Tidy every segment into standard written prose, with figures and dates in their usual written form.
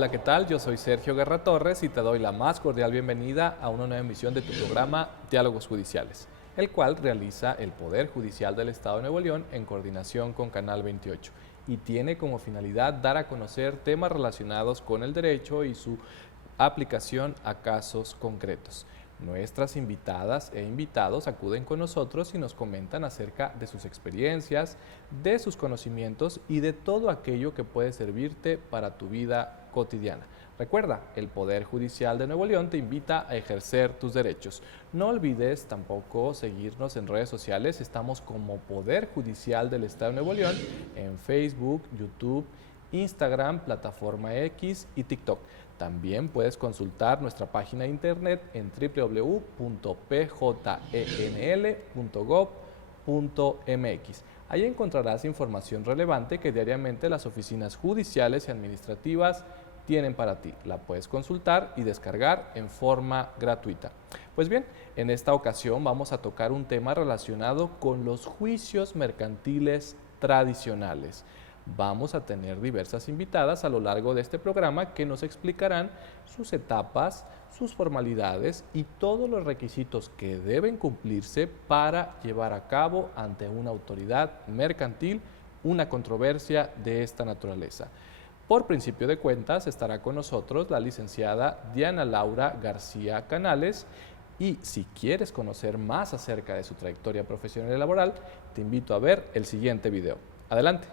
Hola, ¿qué tal? Yo soy Sergio Guerra Torres y te doy la más cordial bienvenida a una nueva emisión de tu programa Diálogos Judiciales, el cual realiza el Poder Judicial del Estado de Nuevo León en coordinación con Canal 28 y tiene como finalidad dar a conocer temas relacionados con el derecho y su aplicación a casos concretos. Nuestras invitadas e invitados acuden con nosotros y nos comentan acerca de sus experiencias, de sus conocimientos y de todo aquello que puede servirte para tu vida cotidiana. Recuerda, el Poder Judicial de Nuevo León te invita a ejercer tus derechos. No olvides tampoco seguirnos en redes sociales. Estamos como Poder Judicial del Estado de Nuevo León en Facebook, YouTube, Instagram, Plataforma X y TikTok. También puedes consultar nuestra página de internet en www.pjnl.gov.mx. Ahí encontrarás información relevante que diariamente las oficinas judiciales y administrativas tienen para ti. La puedes consultar y descargar en forma gratuita. Pues bien, en esta ocasión vamos a tocar un tema relacionado con los juicios mercantiles tradicionales. Vamos a tener diversas invitadas a lo largo de este programa que nos explicarán sus etapas, sus formalidades y todos los requisitos que deben cumplirse para llevar a cabo ante una autoridad mercantil una controversia de esta naturaleza. Por principio de cuentas estará con nosotros la licenciada Diana Laura García Canales y si quieres conocer más acerca de su trayectoria profesional y laboral, te invito a ver el siguiente video. Adelante.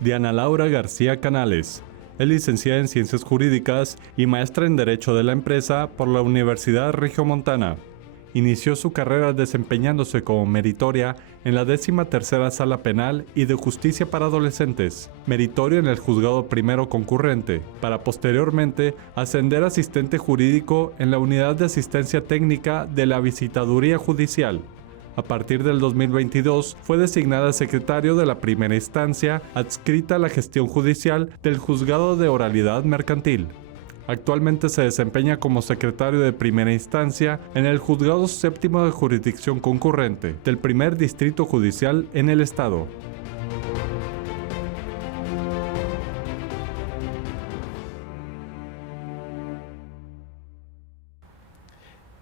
Diana Laura García Canales es licenciada en Ciencias Jurídicas y maestra en Derecho de la Empresa por la Universidad Regiomontana. Inició su carrera desempeñándose como meritoria en la 13ª Sala Penal y de Justicia para Adolescentes, meritorio en el Juzgado Primero Concurrente, para posteriormente ascender a asistente jurídico en la Unidad de Asistencia Técnica de la Visitaduría Judicial. A partir del 2022 fue designada secretario de la primera instancia adscrita a la gestión judicial del Juzgado de Oralidad Mercantil. Actualmente se desempeña como secretario de primera instancia en el Juzgado Séptimo de Jurisdicción Concurrente del Primer Distrito Judicial en el Estado.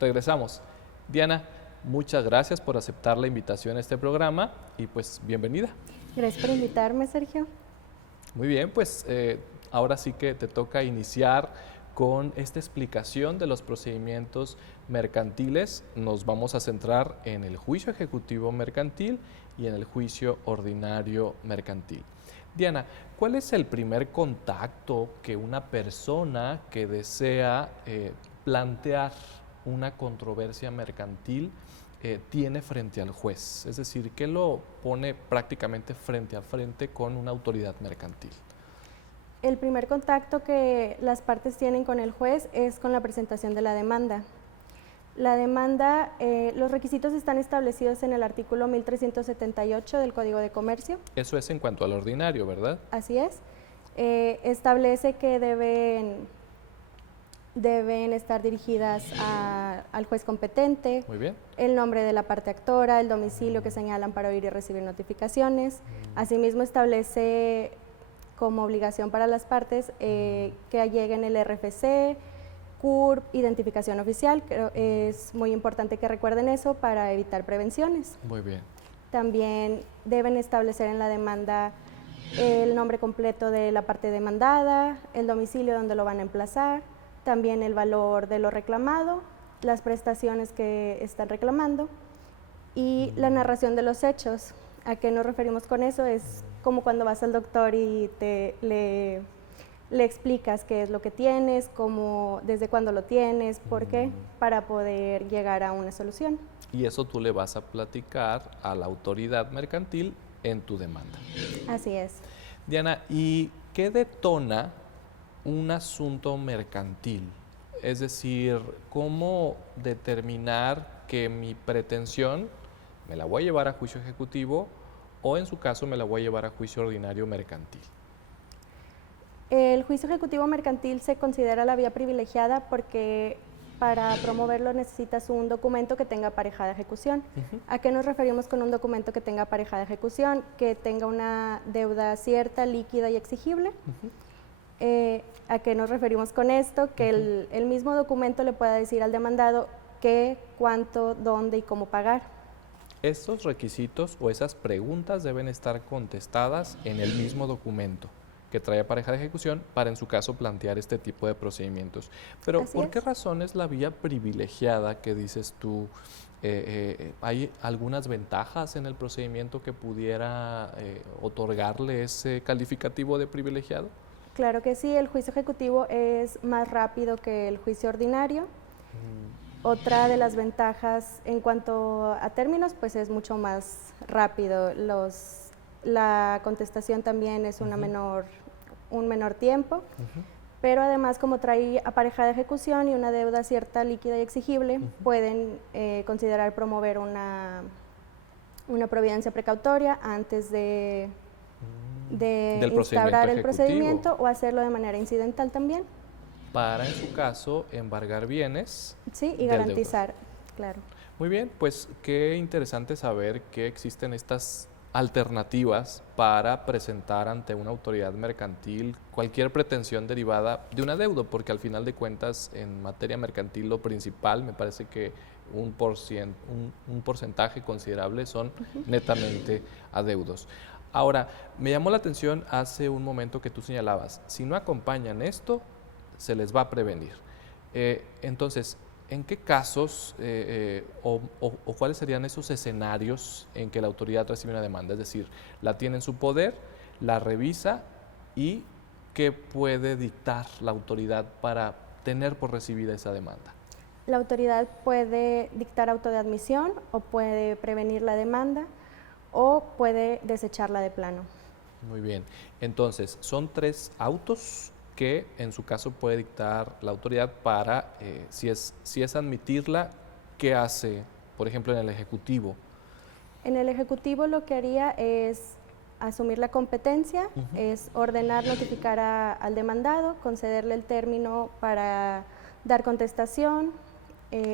Regresamos. Diana, muchas gracias por aceptar la invitación a este programa y pues bienvenida. Gracias por invitarme, Sergio. Muy bien, pues ahora sí que te toca iniciar con esta explicación de los procedimientos mercantiles. Nos vamos a centrar en el juicio ejecutivo mercantil y en el juicio ordinario mercantil. Diana, ¿cuál es el primer contacto que una persona que desea plantear una controversia mercantil tiene frente al juez? Es decir, ¿qué lo pone prácticamente frente a frente con una autoridad mercantil? El primer contacto que las partes tienen con el juez es con la presentación de la demanda. La demanda, los requisitos están establecidos en el artículo 1378 del Código de Comercio. Eso es en cuanto al ordinario, ¿verdad? Así es. Establece que deben estar dirigidas al juez competente. Muy bien. El nombre de la parte actora, el domicilio que señalan para oír y recibir notificaciones. Asimismo establece como obligación para las partes que alleguen el RFC, CURP, identificación oficial. Creo es muy importante que recuerden eso para evitar prevenciones. Muy bien. También deben establecer en la demanda el nombre completo de la parte demandada, el domicilio donde lo van a emplazar, también el valor de lo reclamado, las prestaciones que están reclamando y la narración de los hechos. ¿A qué nos referimos con eso? Es como cuando vas al doctor y le explicas qué es lo que tienes, desde cuándo lo tienes, por qué, para poder llegar a una solución. Y eso tú le vas a platicar a la autoridad mercantil en tu demanda. Así es. Diana, ¿y qué detona un asunto mercantil? Es decir, ¿cómo determinar que mi pretensión me la voy a llevar a juicio ejecutivo o en su caso me la voy a llevar a juicio ordinario mercantil? El juicio ejecutivo mercantil se considera la vía privilegiada porque para promoverlo necesitas un documento que tenga aparejada ejecución. ¿A qué nos referimos con un documento que tenga aparejada ejecución? Que tenga una deuda cierta, líquida y exigible. ¿A qué nos referimos con esto? Que el mismo documento le pueda decir al demandado qué, cuánto, dónde y cómo pagar. Estos requisitos o esas preguntas deben estar contestadas en el mismo documento que trae aparejada ejecución para en su caso plantear este tipo de procedimientos. Pero ¿por qué razón es la vía privilegiada que dices tú? ¿Hay algunas ventajas en el procedimiento que pudiera otorgarle ese calificativo de privilegiado? Claro que sí, el juicio ejecutivo es más rápido que el juicio ordinario. Otra de las ventajas en cuanto a términos, pues es mucho más rápido. La contestación también es un menor tiempo, pero además como trae aparejada ejecución y una deuda cierta, líquida y exigible, pueden considerar promover una providencia precautoria antes de instaurar el procedimiento o hacerlo de manera incidental también. Para, en su caso, embargar bienes. Sí, y garantizar, claro. Muy bien, pues qué interesante saber que existen estas alternativas para presentar ante una autoridad mercantil cualquier pretensión derivada de un adeudo, porque al final de cuentas en materia mercantil lo principal, me parece que un porcentaje considerable son netamente adeudos. Ahora, me llamó la atención hace un momento que tú señalabas, si no acompañan esto, se les va a prevenir. Entonces, ¿en qué casos o cuáles serían esos escenarios en que la autoridad recibe una demanda? Es decir, la tiene en su poder, la revisa y ¿qué puede dictar la autoridad para tener por recibida esa demanda? La autoridad puede dictar auto de admisión o puede prevenir la demanda o puede desecharla de plano. Muy bien. Entonces, son 3 autos que en su caso puede dictar la autoridad para, si es admitirla, ¿qué hace, por ejemplo, en el Ejecutivo? En el Ejecutivo lo que haría es asumir la competencia, es ordenar notificar al demandado, concederle el término para dar contestación,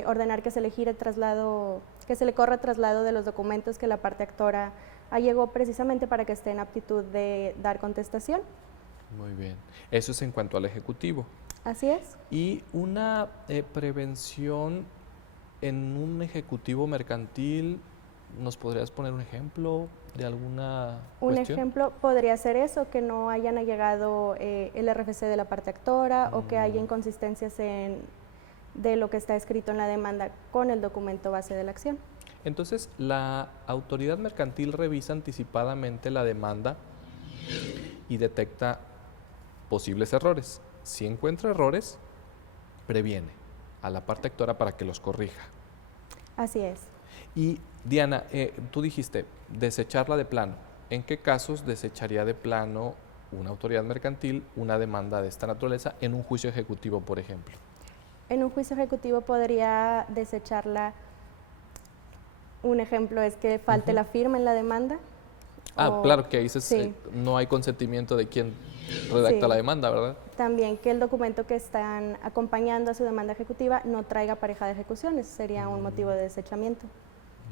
ordenar que se le gire traslado, que se le corra traslado de los documentos que la parte actora allegó precisamente para que esté en aptitud de dar contestación. Muy bien. Eso es en cuanto al Ejecutivo. Así es. Y una prevención en un Ejecutivo mercantil, ¿nos podrías poner un ejemplo de alguna cuestión? Un ejemplo podría ser eso, que no hayan allegado el RFC de la parte actora o que haya inconsistencias de lo que está escrito en la demanda con el documento base de la acción. Entonces, la autoridad mercantil revisa anticipadamente la demanda y detecta posibles errores. Si encuentra errores, previene a la parte actora para que los corrija. Así es. Y Diana, tú dijiste desecharla de plano. ¿En qué casos desecharía de plano una autoridad mercantil una demanda de esta naturaleza en un juicio ejecutivo, por ejemplo? En un juicio ejecutivo podría desecharla. Un ejemplo es que falte la firma en la demanda. Claro que ahí no hay consentimiento de quien redacta la demanda, ¿verdad? También que el documento que están acompañando a su demanda ejecutiva no traiga aparejada ejecución, ese sería un motivo de desechamiento.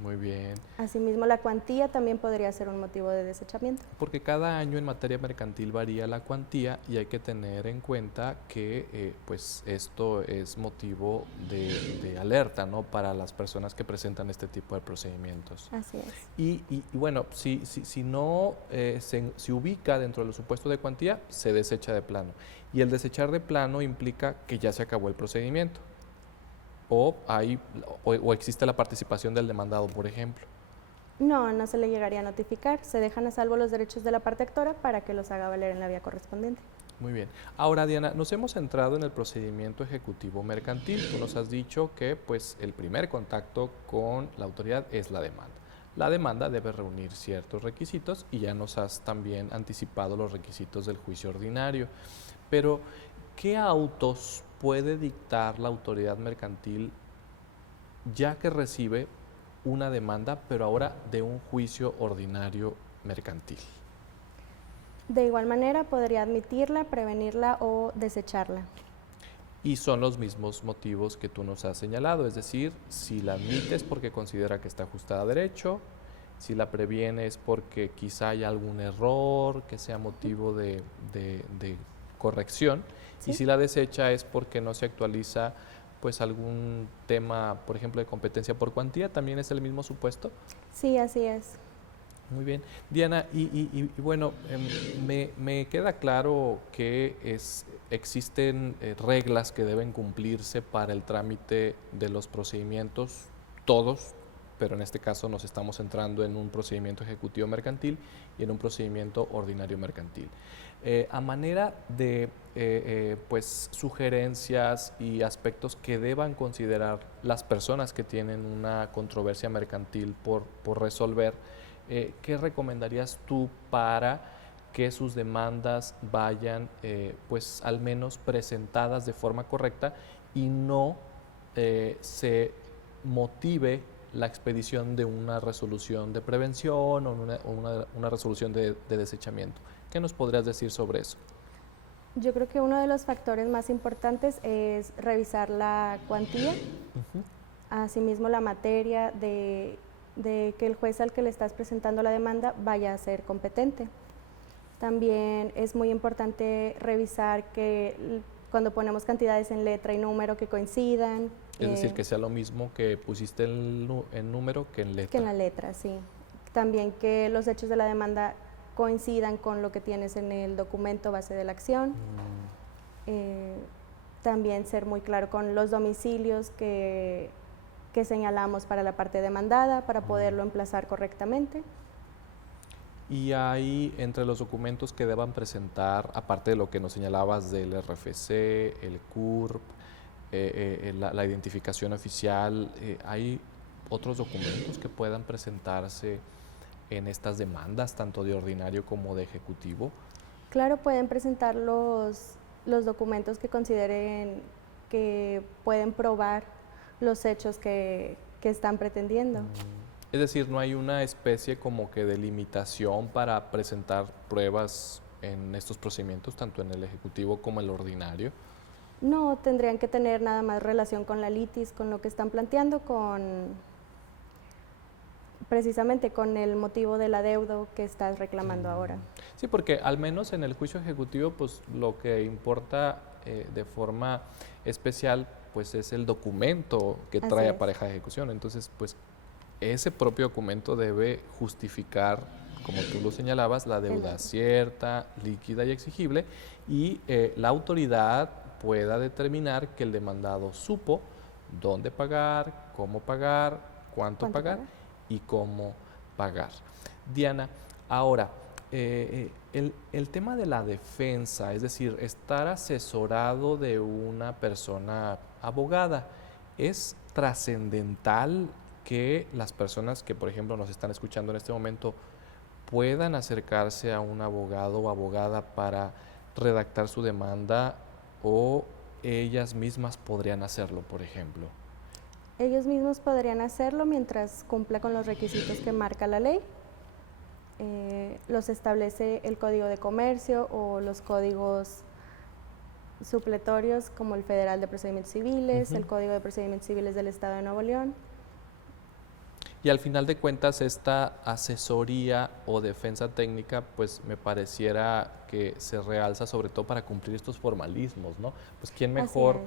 Muy bien. Asimismo, la cuantía también podría ser un motivo de desechamiento. Porque cada año en materia mercantil varía la cuantía y hay que tener en cuenta que pues esto es motivo de alerta, ¿no?, para las personas que presentan este tipo de procedimientos. Así es. Y bueno, si no se ubica dentro de los supuestos de cuantía, se desecha de plano. Y el desechar de plano implica que ya se acabó el procedimiento. O existe la participación del demandado, por ejemplo. No se le llegaría a notificar. Se dejan a salvo los derechos de la parte actora para que los haga valer en la vía correspondiente. Muy bien. Ahora, Diana, nos hemos centrado en el procedimiento ejecutivo mercantil. Tú nos has dicho que pues, el primer contacto con la autoridad es la demanda. La demanda debe reunir ciertos requisitos y ya nos has también anticipado los requisitos del juicio ordinario. Pero, ¿qué autos puede dictar la autoridad mercantil ya que recibe una demanda, pero ahora de un juicio ordinario mercantil? De igual manera, podría admitirla, prevenirla o desecharla. Y son los mismos motivos que tú nos has señalado, es decir, si la admite es porque considera que está ajustada a derecho, si la previene es porque quizá hay algún error que sea motivo de corrección, y Sí. si la desecha es porque no se actualiza pues algún tema, por ejemplo, de competencia por cuantía, ¿también es el mismo supuesto? Sí, así es. Muy bien. Diana, bueno, me queda claro que existen reglas que deben cumplirse para el trámite de los procedimientos, todos, pero en este caso nos estamos centrando en un procedimiento ejecutivo mercantil y en un procedimiento ordinario mercantil. A manera de pues, sugerencias y aspectos que deban considerar las personas que tienen una controversia mercantil por resolver, ¿qué recomendarías tú para que sus demandas vayan, pues al menos presentadas de forma correcta y no se motive la expedición de una resolución de prevención o una resolución de desechamiento? ¿Qué nos podrías decir sobre eso? Yo creo que uno de los factores más importantes es revisar la cuantía, asimismo la materia de que el juez al que le estás presentando la demanda vaya a ser competente. También es muy importante revisar que cuando ponemos cantidades en letra y número que coincidan. Es decir, que sea lo mismo que pusiste en número que en letra. Que en la letra, sí. También que los hechos de la demanda coincidan con lo que tienes en el documento base de la acción. También ser muy claro con los domicilios que señalamos para la parte demandada para poderlo emplazar correctamente. Y hay entre los documentos que deban presentar, aparte de lo que nos señalabas del RFC, el CURP, la identificación oficial, ¿hay otros documentos que puedan presentarse en estas demandas, tanto de ordinario como de ejecutivo? Claro, pueden presentar los documentos que consideren que pueden probar los hechos que están pretendiendo. Es decir, no hay una especie como que de limitación para presentar pruebas en estos procedimientos, tanto en el ejecutivo como en el ordinario. No, tendrían que tener nada más relación con la litis, con lo que están planteando, precisamente con el motivo del adeudo que estás reclamando ahora. Sí, porque al menos en el juicio ejecutivo, pues lo que importa de forma especial, pues es el documento que trae a pareja de ejecución. Entonces, pues ese propio documento debe justificar, como tú lo señalabas, la deuda cierta, líquida y exigible, y la autoridad pueda determinar que el demandado supo dónde pagar, cómo pagar, cuánto pagar y cómo pagar. Diana, ahora, el tema de la defensa, es decir, estar asesorado de una persona abogada, ¿es trascendental que las personas que, por ejemplo, nos están escuchando en este momento puedan acercarse a un abogado o abogada para redactar su demanda, o ellas mismas podrían hacerlo, por ejemplo? Ellos mismos podrían hacerlo mientras cumpla con los requisitos que marca la ley. Los establece el Código de Comercio o los códigos supletorios como el Federal de Procedimientos Civiles, el Código de Procedimientos Civiles del Estado de Nuevo León. Y al final de cuentas, esta asesoría o defensa técnica, pues me pareciera que se realza sobre todo para cumplir estos formalismos, ¿no? Pues quién mejor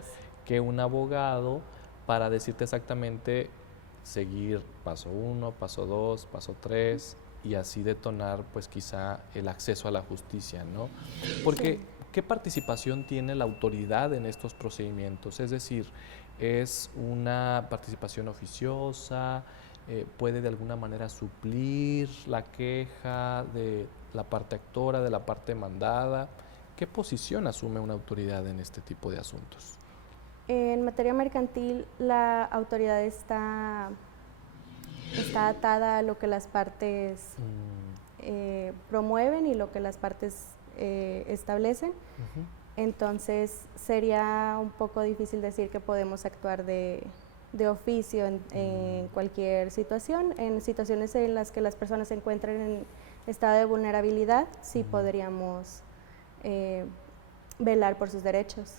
que un abogado para decirte exactamente seguir paso 1, paso 2, paso 3 y así detonar pues quizá el acceso a la justicia, ¿no? Porque ¿qué participación tiene la autoridad en estos procedimientos? Es decir, ¿es una participación oficiosa? ¿Puede de alguna manera suplir la queja de la parte actora, de la parte demandada? ¿Qué posición asume una autoridad en este tipo de asuntos? En materia mercantil, la autoridad está atada a lo que las partes promueven y lo que las partes establecen. Entonces, sería un poco difícil decir que podemos actuar de oficio en cualquier situación. En situaciones en las que las personas se encuentran en estado de vulnerabilidad, sí podríamos velar por sus derechos.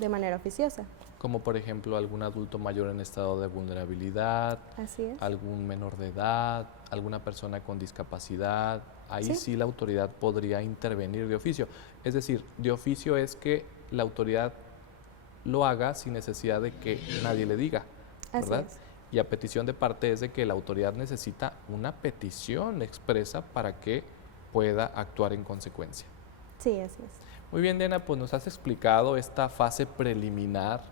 de manera oficiosa. Como por ejemplo algún adulto mayor en estado de vulnerabilidad, Así es. algún menor de edad, alguna persona con discapacidad. Ahí Sí. sí la autoridad podría intervenir de oficio. Es decir, de oficio es que la autoridad lo haga sin necesidad de que nadie le diga, Así ¿verdad? es. Y a petición de parte es de que la autoridad necesita una petición expresa para que pueda actuar en consecuencia. Sí, así es. Muy bien, Diana, pues nos has explicado esta fase preliminar,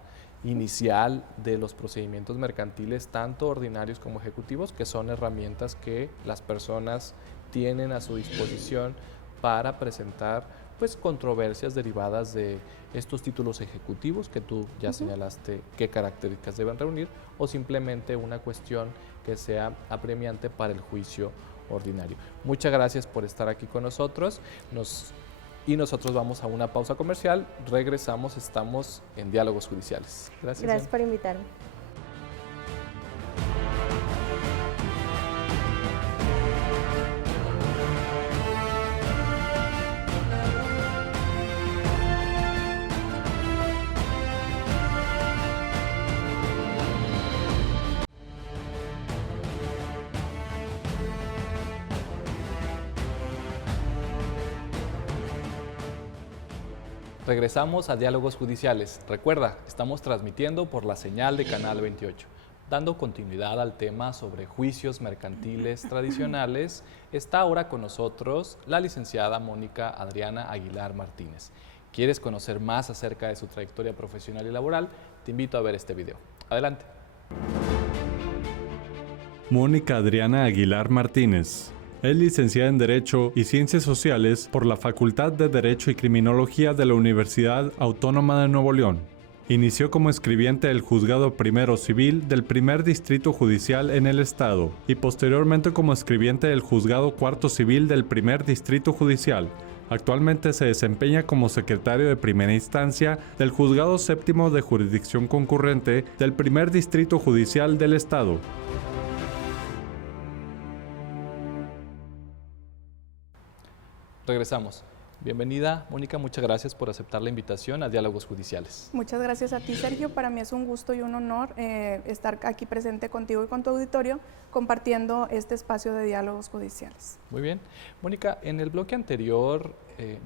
inicial de los procedimientos mercantiles, tanto ordinarios como ejecutivos, que son herramientas que las personas tienen a su disposición para presentar pues controversias derivadas de estos títulos ejecutivos que tú ya señalaste qué características deben reunir, o simplemente una cuestión que sea apremiante para el juicio ordinario. Muchas gracias por estar aquí con nosotros. Nosotros vamos a una pausa comercial. Regresamos, estamos en Diálogos Judiciales. Gracias. Gracias por invitarme. Regresamos a Diálogos Judiciales. Recuerda, estamos transmitiendo por la señal de Canal 28. Dando continuidad al tema sobre juicios mercantiles tradicionales, está ahora con nosotros la licenciada Mónica Adriana Aguilar Martínez. ¿Quieres conocer más acerca de su trayectoria profesional y laboral? Te invito a ver este video. Adelante. Mónica Adriana Aguilar Martínez. Es licenciada en Derecho y Ciencias Sociales por la Facultad de Derecho y Criminología de la Universidad Autónoma de Nuevo León. Inició como escribiente del Juzgado Primero Civil del Primer Distrito Judicial en el Estado y posteriormente como escribiente del Juzgado Cuarto Civil del Primer Distrito Judicial. Actualmente se desempeña como secretario de primera instancia del Juzgado Séptimo de Jurisdicción Concurrente del Primer Distrito Judicial del Estado. Regresamos. Bienvenida, Mónica, muchas gracias por aceptar la invitación a Diálogos Judiciales. Muchas gracias a ti, Sergio. Para mí es un gusto y un honor estar aquí presente contigo y con tu auditorio compartiendo este espacio de diálogos judiciales. Muy bien. Mónica, en el bloque anterior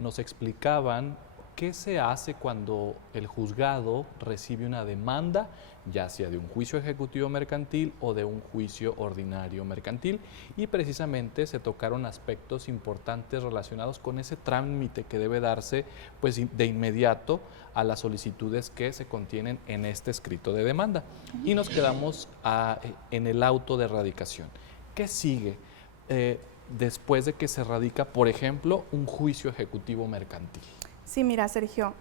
nos explicaban qué se hace cuando el juzgado recibe una demanda, ya sea de un juicio ejecutivo mercantil o de un juicio ordinario mercantil, y precisamente se tocaron aspectos importantes relacionados con ese trámite que debe darse pues de inmediato a las solicitudes que se contienen en este escrito de demanda. Y nos quedamos en el auto de radicación. ¿Qué sigue después de que se radica, por ejemplo, un juicio ejecutivo mercantil? Sí, mira, Sergio,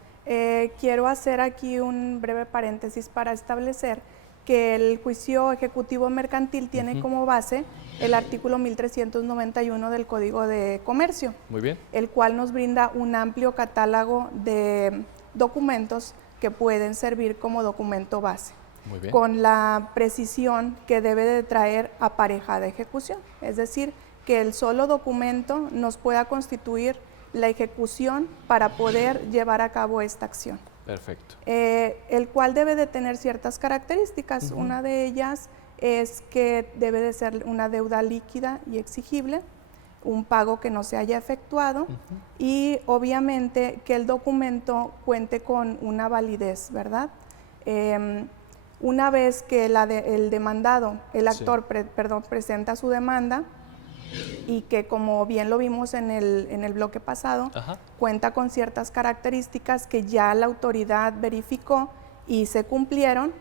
quiero hacer aquí un breve paréntesis para establecer que el juicio ejecutivo mercantil tiene como base el artículo 1391 del Código de Comercio. Muy bien. El cual nos brinda un amplio catálogo de documentos que pueden servir como documento base. Muy bien. Con la precisión que debe de traer aparejada ejecución, es decir, que el solo documento nos pueda constituir la ejecución para poder llevar a cabo esta acción. Perfecto. El cual debe de tener ciertas características. Una de ellas es que debe de ser una deuda líquida y exigible, un pago que no se haya efectuado y obviamente que el documento cuente con una validez, ¿verdad? Una vez que el demandado, el actor, presenta su demanda, y que como bien lo vimos en el bloque pasado, cuenta con ciertas características que ya la autoridad verificó y se cumplieron,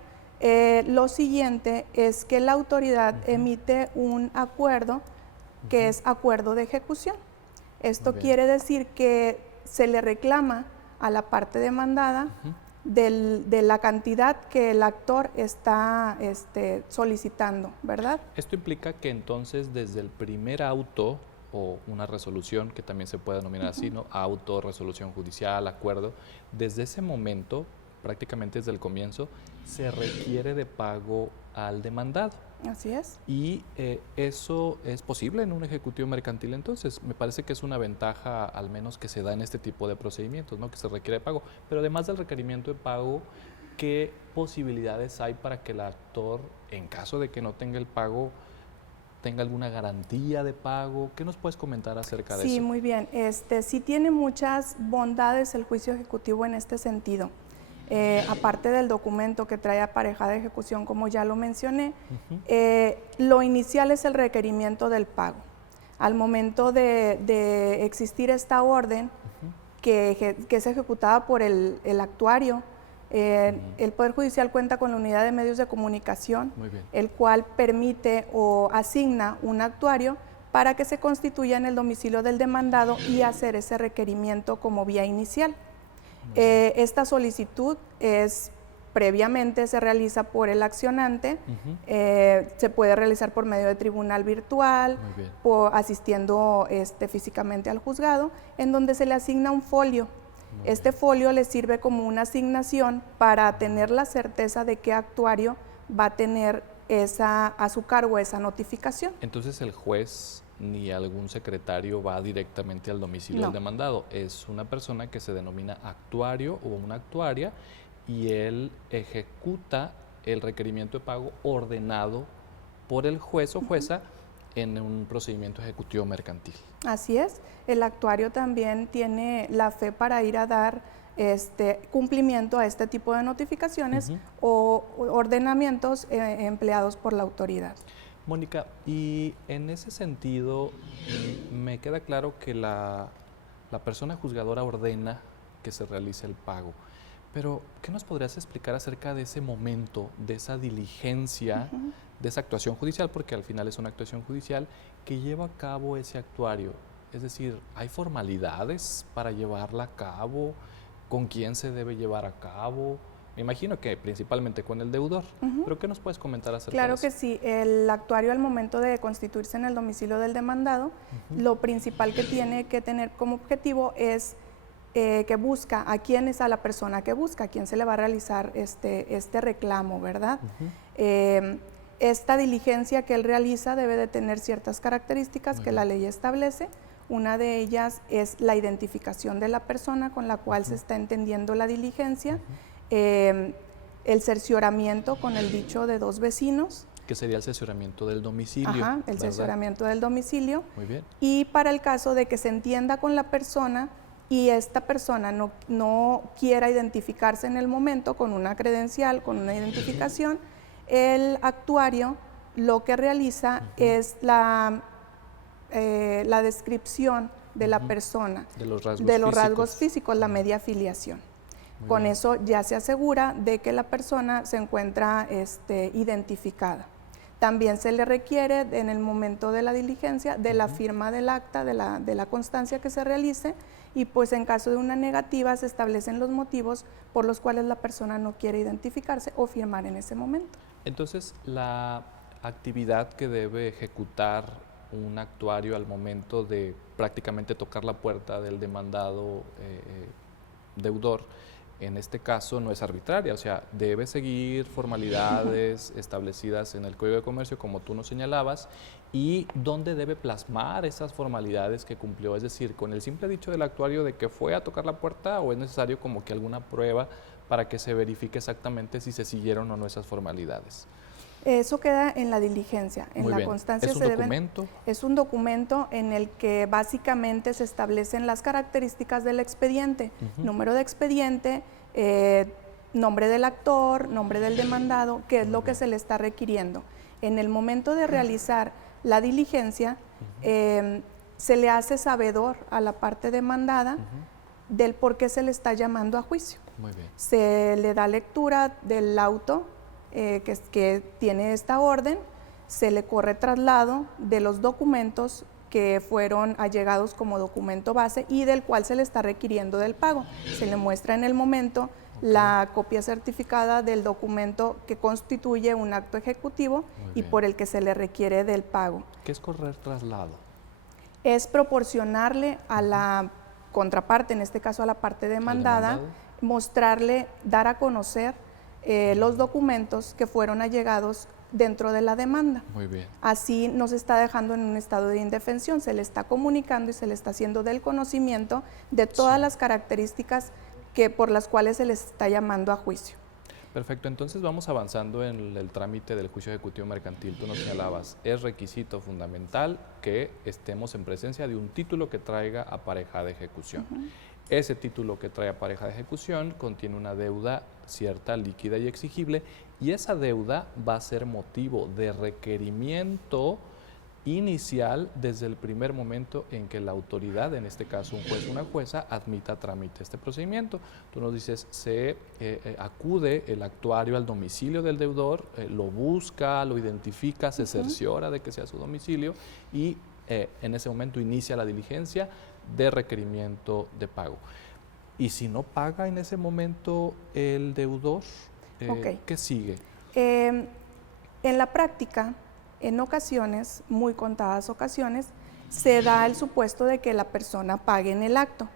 lo siguiente es que la autoridad emite un acuerdo que es acuerdo de ejecución. Esto quiere decir que se le reclama a la parte demandada de la cantidad que el actor está solicitando, ¿verdad? Esto implica que entonces desde el primer auto o una resolución, que también se puede denominar así, ¿no? Auto, resolución judicial, acuerdo, desde ese momento, prácticamente desde el comienzo, se requiere de pago al demandado. Así es. Y eso es posible en un ejecutivo mercantil, entonces me parece que es una ventaja al menos que se da en este tipo de procedimientos, ¿no? Que se requiere de pago. Pero además del requerimiento de pago, ¿qué posibilidades hay para que el actor, en caso de que no tenga el pago, tenga alguna garantía de pago? ¿Qué nos puedes comentar acerca de eso? Sí, muy bien. Sí tiene muchas bondades el juicio ejecutivo en este sentido. Aparte del documento que trae aparejada de ejecución, como ya lo mencioné, lo inicial es el requerimiento del pago. Al momento de existir esta orden, que es ejecutada por el actuario, el Poder Judicial cuenta con la unidad de medios de comunicación, el cual permite o asigna un actuario para que se constituya en el domicilio del demandado y hacer ese requerimiento como vía inicial. Esta solicitud previamente se realiza por el accionante, se puede realizar por medio de tribunal virtual, asistiendo físicamente al juzgado, en donde se le asigna un folio. Este folio le sirve como una asignación para tener la certeza de qué actuario va a tener a su cargo esa notificación. Entonces el juez ni algún secretario va directamente al domicilio del demandado. Es una persona que se denomina actuario o una actuaria y él ejecuta el requerimiento de pago ordenado por el juez o jueza en un procedimiento ejecutivo mercantil. Así es. El actuario también tiene la fe para ir a dar cumplimiento a este tipo de notificaciones o ordenamientos empleados por la autoridad. Mónica, y en ese sentido me queda claro que la persona juzgadora ordena que se realice el pago, pero ¿qué nos podrías explicar acerca de ese momento, de esa diligencia, de esa actuación judicial, porque al final es una actuación judicial que lleva a cabo ese actuario? Es decir, ¿hay formalidades para llevarla a cabo? ¿Con quién se debe llevar a cabo? Me imagino que principalmente con el deudor, pero ¿qué nos puedes comentar acerca de eso? Claro que sí, el actuario al momento de constituirse en el domicilio del demandado, lo principal que tiene que tener como objetivo es que busca a quién es a la persona que busca, a quién se le va a realizar este reclamo, ¿verdad? Esta diligencia que él realiza debe de tener ciertas características que la ley establece. Una de ellas es la identificación de la persona con la cual se está entendiendo la diligencia, el cercioramiento con el dicho de dos vecinos. Que sería el cercioramiento del domicilio. Ajá, el cercioramiento del domicilio. Muy bien. Y para el caso de que se entienda con la persona y esta persona no quiera identificarse en el momento con una credencial, con una identificación, el actuario lo que realiza es la descripción de la persona, de los rasgos físicos, la media filiación. Con eso ya se asegura de que la persona se encuentra identificada. También se le requiere en el momento de la diligencia de la firma del acta, de la constancia que se realice, y pues en caso de una negativa se establecen los motivos por los cuales la persona no quiere identificarse o firmar en ese momento. Entonces, la actividad que debe ejecutar un actuario al momento de prácticamente tocar la puerta del demandado deudor, en este caso no es arbitraria, o sea, debe seguir formalidades establecidas en el Código de Comercio, como tú nos señalabas, y dónde debe plasmar esas formalidades que cumplió, es decir, con el simple dicho del actuario de que fue a tocar la puerta, o es necesario como que alguna prueba para que se verifique exactamente si se siguieron o no esas formalidades. Eso queda en la diligencia, en la constancia. ¿Es un documento? Es un documento en el que básicamente se establecen las características del expediente, número de expediente, nombre del actor, nombre del demandado, qué es lo que se le está requiriendo. En el momento de realizar la diligencia, se le hace sabedor a la parte demandada del por qué se le está llamando a juicio. Muy bien. Se le da lectura del auto que tiene esta orden, se le corre traslado de los documentos que fueron allegados como documento base y del cual se le está requiriendo del pago. Se le muestra en el momento la copia certificada del documento que constituye un acto ejecutivo y por el que se le requiere del pago. ¿Qué es correr traslado? Es proporcionarle a la contraparte, en este caso a la parte demandada, mostrarle, dar a conocer los documentos que fueron allegados dentro de la demanda. Muy bien. Así no se está dejando en un estado de indefensión, se le está comunicando y se le está haciendo del conocimiento de todas las características por las cuales se les está llamando a juicio. Perfecto, entonces vamos avanzando en el trámite del juicio ejecutivo mercantil. Tú nos señalabas, es requisito fundamental que estemos en presencia de un título que traiga a pareja de ejecución. Ese título que trae a pareja de ejecución contiene una deuda cierta, líquida y exigible, y esa deuda va a ser motivo de requerimiento inicial desde el primer momento en que la autoridad, en este caso un juez o una jueza, admita trámite este procedimiento. Tú nos dices, acude el actuario al domicilio del deudor, lo busca, lo identifica, se cerciora de que sea su domicilio y en ese momento inicia la diligencia de requerimiento de pago. Y si no paga en ese momento el deudor, ¿qué sigue? En la práctica, en ocasiones, muy contadas ocasiones, se da el supuesto de que la persona pague en el acto,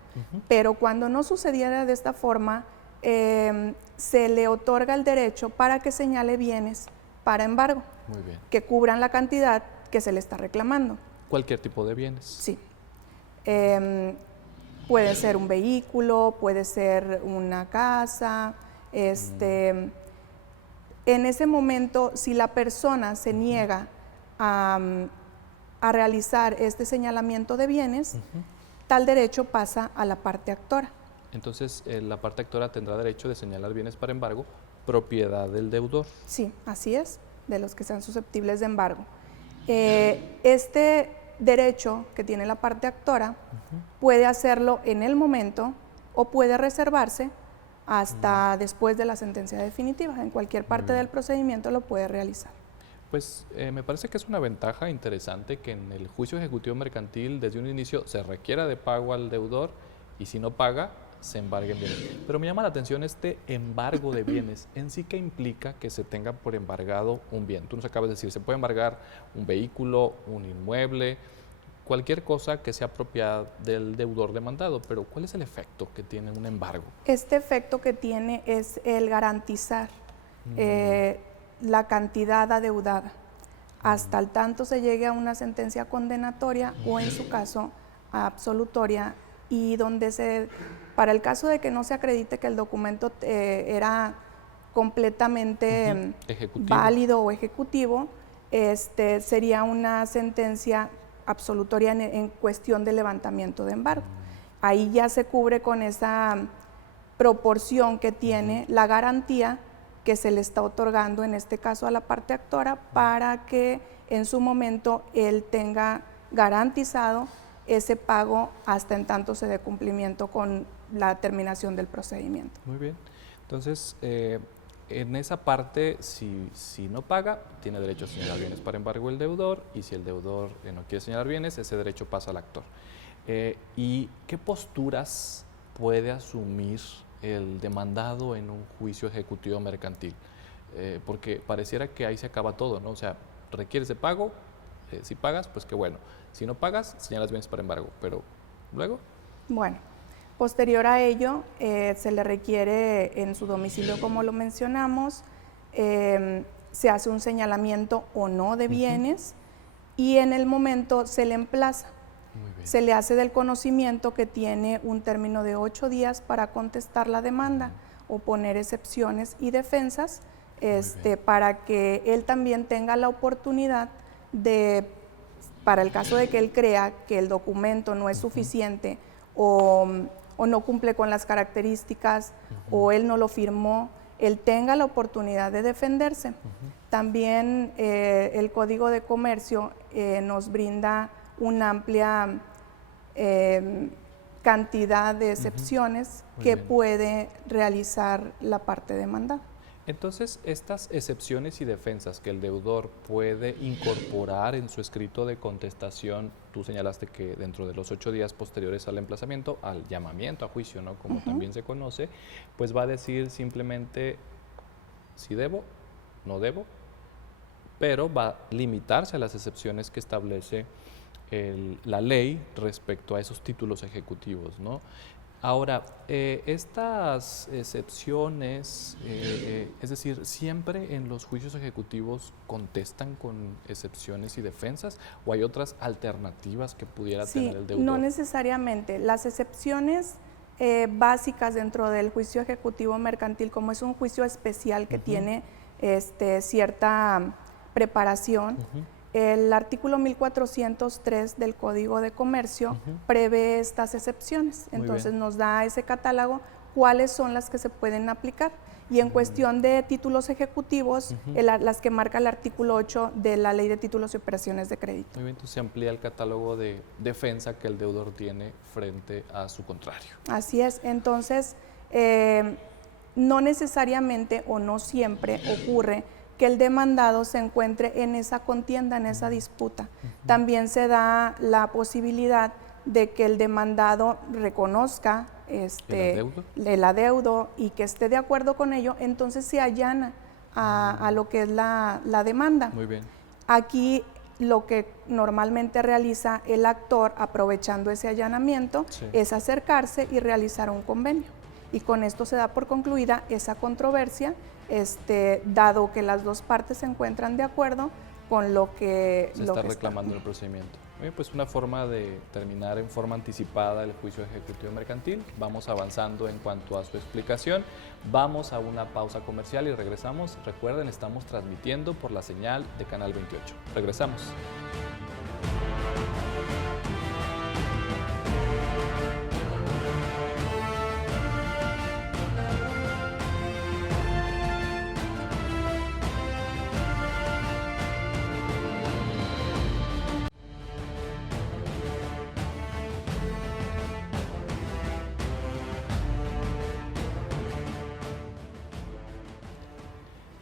pero cuando no sucediera de esta forma, se le otorga el derecho para que señale bienes para embargo, Muy bien. que cubran la cantidad que se le está reclamando. Cualquier tipo de bienes. Sí. Puede ser un vehículo, puede ser una casa, en ese momento, si la persona se niega a realizar este señalamiento de bienes, tal derecho pasa a la parte actora. Entonces, la parte actora tendrá derecho de señalar bienes para embargo, propiedad del deudor. Sí, así es, de los que sean susceptibles de embargo. Este derecho que tiene la parte actora puede hacerlo en el momento o puede reservarse hasta después de la sentencia definitiva. En cualquier parte del procedimiento lo puede realizar. Pues me parece que es una ventaja interesante que en el juicio ejecutivo mercantil desde un inicio se requiera de pago al deudor y si no paga se embarguen bienes. Pero me llama la atención este embargo de bienes. En sí, ¿qué implica que se tenga por embargado un bien? Tú nos acabas de decir, se puede embargar un vehículo, un inmueble, cualquier cosa que sea propiedad del deudor demandado, pero ¿cuál es el efecto que tiene un embargo? Este efecto que tiene es el garantizar la cantidad adeudada hasta el tanto se llegue a una sentencia condenatoria o en su caso absolutoria, y donde para el caso de que no se acredite que el documento era completamente válido o ejecutivo, sería una sentencia absolutoria en cuestión de levantamiento de embargo. Ahí ya se cubre con esa proporción que tiene la garantía que se le está otorgando, en este caso a la parte actora, para que en su momento él tenga garantizado ese pago hasta en tanto se dé cumplimiento con la terminación del procedimiento. Muy bien. Entonces, en esa parte, si no paga, tiene derecho a señalar bienes para embargo el deudor, y si el deudor no quiere señalar bienes, ese derecho pasa al actor. ¿Y qué posturas puede asumir el demandado en un juicio ejecutivo mercantil? Porque pareciera que ahí se acaba todo, ¿no? O sea, requieres de pago, si pagas, pues qué bueno. Si no pagas, señalas bienes para embargo, pero luego... Bueno, posterior a ello, se le requiere en su domicilio, como lo mencionamos, se hace un señalamiento o no de bienes y en el momento se le emplaza. Se le hace del conocimiento que tiene un término de 8 días para contestar la demanda o poner excepciones y defensas, para que él también tenga la oportunidad de, para el caso de que él crea que el documento no es suficiente o no cumple con las características o él no lo firmó, él tenga la oportunidad de defenderse. También el Código de Comercio nos brinda una amplia cantidad de excepciones que puede realizar la parte demandada. Entonces, estas excepciones y defensas que el deudor puede incorporar en su escrito de contestación, tú señalaste que dentro de los 8 días posteriores al emplazamiento, al llamamiento a juicio, ¿no? Como también se conoce, pues va a decir simplemente si debo, no debo, pero va a limitarse a las excepciones que establece la ley respecto a esos títulos ejecutivos, ¿no? Ahora, estas excepciones, es decir, ¿siempre en los juicios ejecutivos contestan con excepciones y defensas o hay otras alternativas que pudiera tener el deudor? No necesariamente. Las excepciones básicas dentro del juicio ejecutivo mercantil, como es un juicio especial que tiene cierta preparación, el artículo 1403 del Código de Comercio prevé estas excepciones. Entonces nos da ese catálogo cuáles son las que se pueden aplicar. Y en cuestión de títulos ejecutivos, las que marca el artículo 8 de la Ley de Títulos y Operaciones de Crédito. Muy bien, entonces se amplía el catálogo de defensa que el deudor tiene frente a su contrario. Así es. Entonces, no necesariamente o no siempre ocurre que el demandado se encuentre en esa contienda, en esa disputa. También se da la posibilidad de que el demandado reconozca el adeudo y que esté de acuerdo con ello, entonces se allana a lo que es la demanda. Muy bien. Aquí lo que normalmente realiza el actor, aprovechando ese allanamiento, es acercarse y realizar un convenio. Y con esto se da por concluida esa controversia, dado que las dos partes se encuentran de acuerdo con lo que se está reclamando en el procedimiento. Bien, pues una forma de terminar en forma anticipada el juicio ejecutivo mercantil. Vamos avanzando en cuanto a su explicación. Vamos a una pausa comercial y regresamos. Recuerden, estamos transmitiendo por la señal de Canal 28. Regresamos.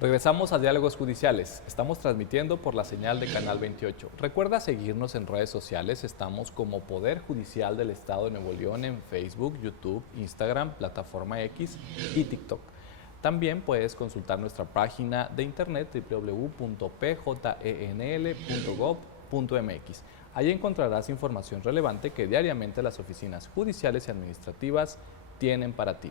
Regresamos a Diálogos Judiciales. Estamos transmitiendo por la señal de Canal 28. Recuerda seguirnos en redes sociales. Estamos como Poder Judicial del Estado de Nuevo León en Facebook, YouTube, Instagram, Plataforma X y TikTok. También puedes consultar nuestra página de internet www.pjenl.gov.mx. Allí encontrarás información relevante que diariamente las oficinas judiciales y administrativas tienen para ti.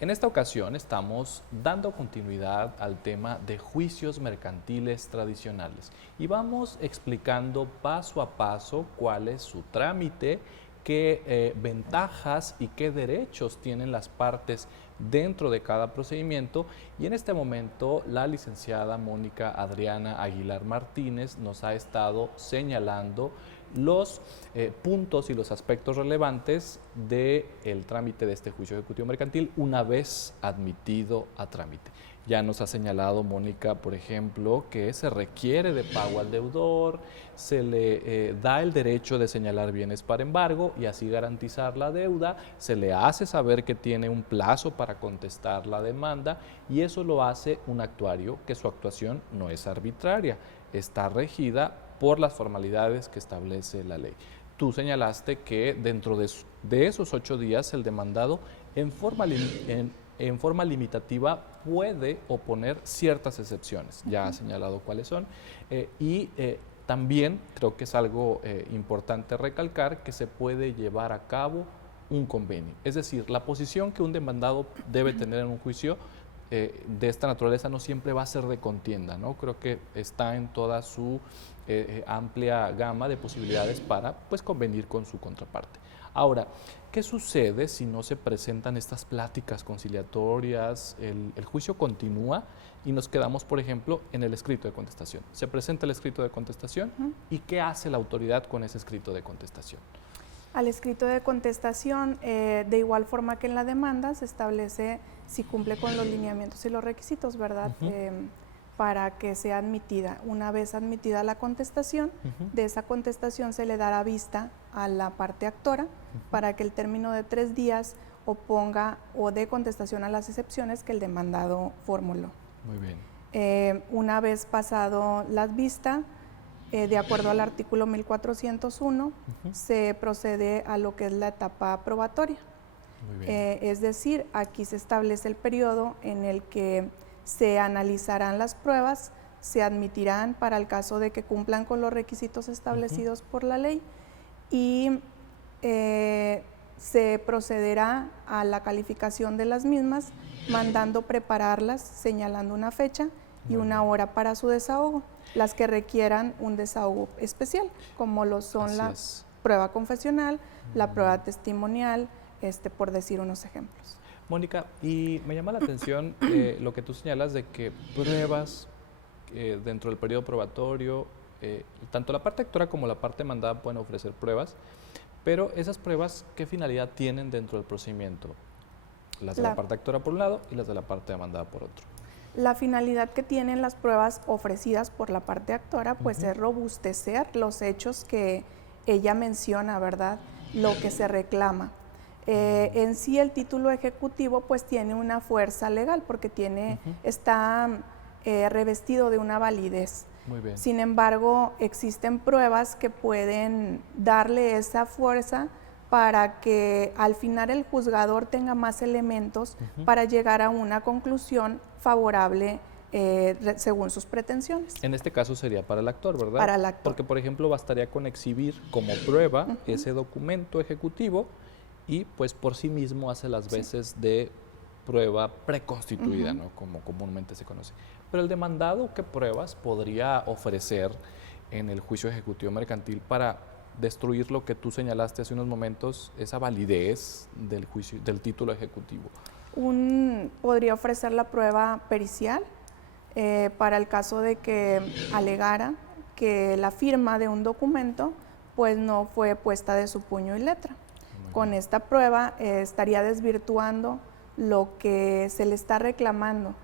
En esta ocasión estamos dando continuidad al tema de juicios mercantiles tradicionales y vamos explicando paso a paso cuál es su trámite, qué ventajas y qué derechos tienen las partes dentro de cada procedimiento. Y en este momento la licenciada Mónica Adriana Aguilar Martínez nos ha estado señalando los puntos y los aspectos relevantes del trámite de este juicio ejecutivo mercantil una vez admitido a trámite. Ya nos ha señalado Mónica, por ejemplo, que se requiere de pago al deudor, se le da el derecho de señalar bienes para embargo y así garantizar la deuda, se le hace saber que tiene un plazo para contestar la demanda y eso lo hace un actuario, que su actuación no es arbitraria, está regida por las formalidades que establece la ley. Tú señalaste que dentro de esos 8 días el demandado en forma limitativa puede oponer ciertas excepciones. Ya ha señalado cuáles son. También creo que es algo importante recalcar que se puede llevar a cabo un convenio. Es decir, la posición que un demandado debe tener en un juicio de esta naturaleza no siempre va a ser de contienda, ¿no? Creo que está en toda su amplia gama de posibilidades para convenir con su contraparte. Ahora, ¿qué sucede si no se presentan estas pláticas conciliatorias? El juicio continúa y nos quedamos, por ejemplo, en el escrito de contestación. Se presenta el escrito de contestación y ¿qué hace la autoridad con ese escrito de contestación? Al escrito de contestación, de igual forma que en la demanda, se establece si cumple con los lineamientos y los requisitos, ¿verdad? Para que sea admitida. Una vez admitida la contestación, de esa contestación se le dará vista a la parte actora para que el término de 3 días oponga o dé contestación a las excepciones que el demandado formuló. Muy bien. Una vez pasado las vistas, de acuerdo al artículo 1401, se procede a lo que es la etapa probatoria. Muy bien. Es decir, aquí se establece el periodo en el que se analizarán las pruebas, se admitirán para el caso de que cumplan con los requisitos establecidos por la ley y se procederá a la calificación de las mismas, mandando prepararlas, señalando una fecha y una hora para su desahogo, las que requieran un desahogo especial, como lo son la prueba confesional, la prueba testimonial, por decir unos ejemplos. Mónica, y me llama la atención lo que tú señalas de que pruebas dentro del periodo probatorio, tanto la parte actora como la parte demandada pueden ofrecer pruebas, pero esas pruebas, ¿qué finalidad tienen dentro del procedimiento? Las de la parte actora por un lado y las de la parte demandada por otro. La finalidad que tienen las pruebas ofrecidas por la parte actora, pues es robustecer los hechos que ella menciona, ¿verdad? Lo que se reclama. En sí el título ejecutivo pues tiene una fuerza legal porque está revestido de una validez. Muy bien. Sin embargo, existen pruebas que pueden darle esa fuerza para que al final el juzgador tenga más elementos para llegar a una conclusión favorable según sus pretensiones. En este caso sería para el actor, ¿verdad? Para el actor. Porque, por ejemplo, bastaría con exhibir como prueba ese documento ejecutivo y pues por sí mismo hace las veces de prueba preconstituida, ¿no? Como comúnmente se conoce. Pero el demandado, ¿qué pruebas podría ofrecer en el juicio ejecutivo mercantil para destruir lo que tú señalaste hace unos momentos, esa validez del juicio, del título ejecutivo? Podría ofrecer la prueba pericial para el caso de que alegara que la firma de un documento pues no fue puesta de su puño y letra. Con esta prueba estaría desvirtuando lo que se le está reclamando.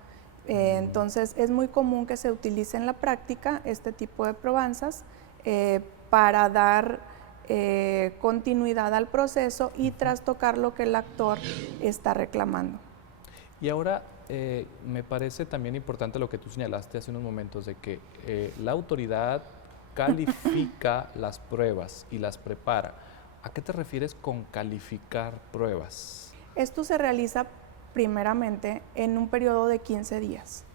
Entonces es muy común que se utilice en la práctica este tipo de probanzas para dar continuidad al proceso y trastocar lo que el actor está reclamando. Y ahora me parece también importante lo que tú señalaste hace unos momentos de que la autoridad califica las pruebas y las prepara. ¿A qué te refieres con calificar pruebas? Esto se realiza primeramente en un periodo de 15 días.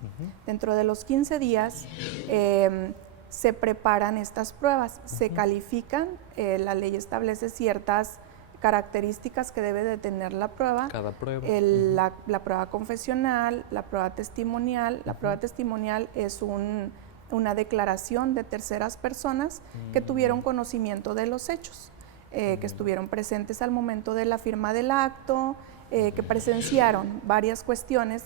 Dentro de los 15 días se preparan estas pruebas, se califican, la ley establece ciertas características que debe de tener la prueba. Cada prueba. La prueba confesional, la prueba testimonial. La prueba testimonial es una declaración de terceras personas que tuvieron conocimiento de los hechos, que estuvieron presentes al momento de la firma del acto, que presenciaron varias cuestiones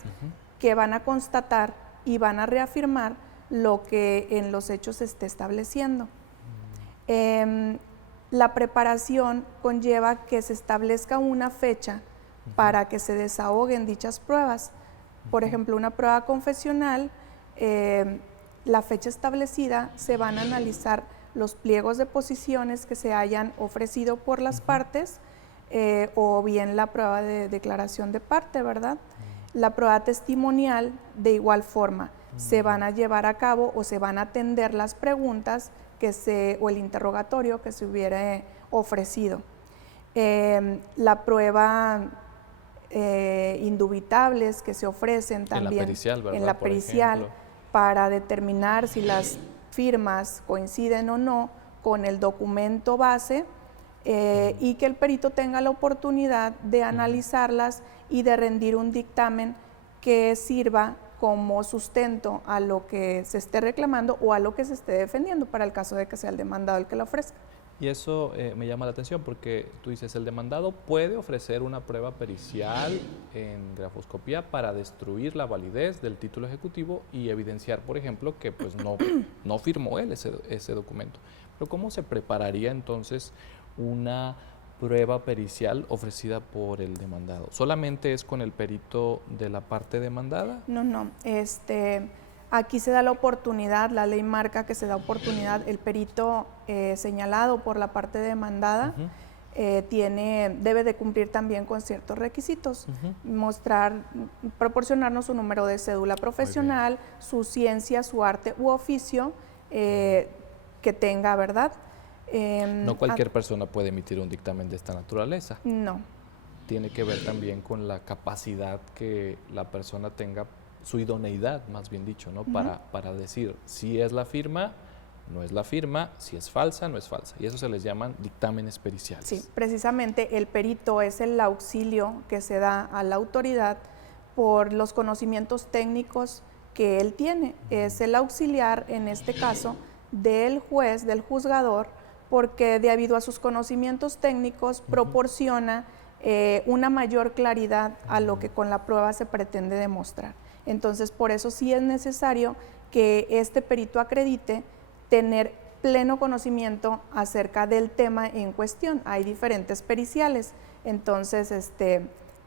que van a constatar y van a reafirmar lo que en los hechos se esté estableciendo. La preparación conlleva que se establezca una fecha para que se desahoguen dichas pruebas. Por ejemplo, una prueba confesional, la fecha establecida, se van a analizar los pliegos de posiciones que se hayan ofrecido por las partes, o bien la prueba de declaración de parte, ¿verdad? La prueba testimonial, de igual forma, se van a llevar a cabo o se van a atender las preguntas o el interrogatorio que se hubiera ofrecido. La prueba indubitables que se ofrecen también en la pericial, ¿verdad? En la pericial, para determinar si las firmas coinciden o no con el documento base, y que el perito tenga la oportunidad de analizarlas y de rendir un dictamen que sirva como sustento a lo que se esté reclamando o a lo que se esté defendiendo, para el caso de que sea el demandado el que la ofrezca. Y eso me llama la atención porque tú dices, el demandado puede ofrecer una prueba pericial en grafoscopía para destruir la validez del título ejecutivo y evidenciar, por ejemplo, que pues no firmó él ese documento. Pero ¿cómo se prepararía entonces una prueba pericial ofrecida por el demandado? ¿Solamente es con el perito de la parte demandada? No. Aquí se da la oportunidad, la ley marca que se da oportunidad, el perito señalado por la parte demandada debe de cumplir también con ciertos requisitos, proporcionarnos su número de cédula profesional, su ciencia, su arte u oficio que tenga, ¿verdad? No cualquier persona puede emitir un dictamen de esta naturaleza. No. Tiene que ver también con la capacidad que la persona tenga, su idoneidad, más bien dicho, ¿no? Para decir si es la firma no es la firma, si es falsa, no es falsa. Y eso se les llaman dictámenes periciales. Sí, precisamente el perito es el auxilio que se da a la autoridad por los conocimientos técnicos que él tiene. Es el auxiliar, en este caso, del juez, del juzgador, porque debido a sus conocimientos técnicos proporciona una mayor claridad a lo que con la prueba se pretende demostrar. Entonces, por eso sí es necesario que este perito acredite tener pleno conocimiento acerca del tema en cuestión. Hay diferentes periciales. Entonces,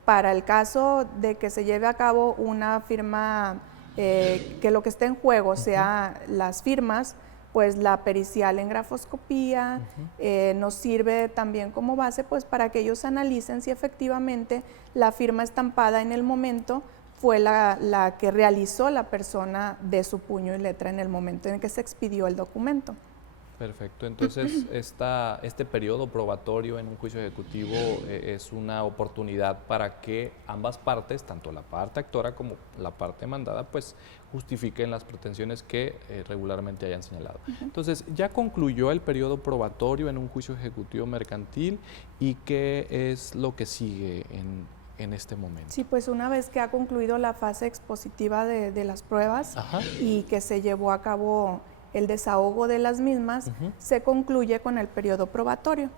para el caso de que se lleve a cabo una firma, que lo que esté en juego sea las firmas, pues la pericial en grafoscopía nos sirve también como base pues para que ellos analicen si efectivamente la firma estampada en el momento fue la que realizó la persona de su puño y letra en el momento en que se expidió el documento. Perfecto, entonces este periodo probatorio en un juicio ejecutivo es una oportunidad para que ambas partes, tanto la parte actora como la parte demandada, pues justifiquen las pretensiones que regularmente hayan señalado. Entonces, ya concluyó el periodo probatorio en un juicio ejecutivo mercantil, ¿y qué es lo que sigue en este momento? Sí, pues una vez que ha concluido la fase expositiva de las pruebas y que se llevó a cabo el desahogo de las mismas, se concluye con el periodo probatorio.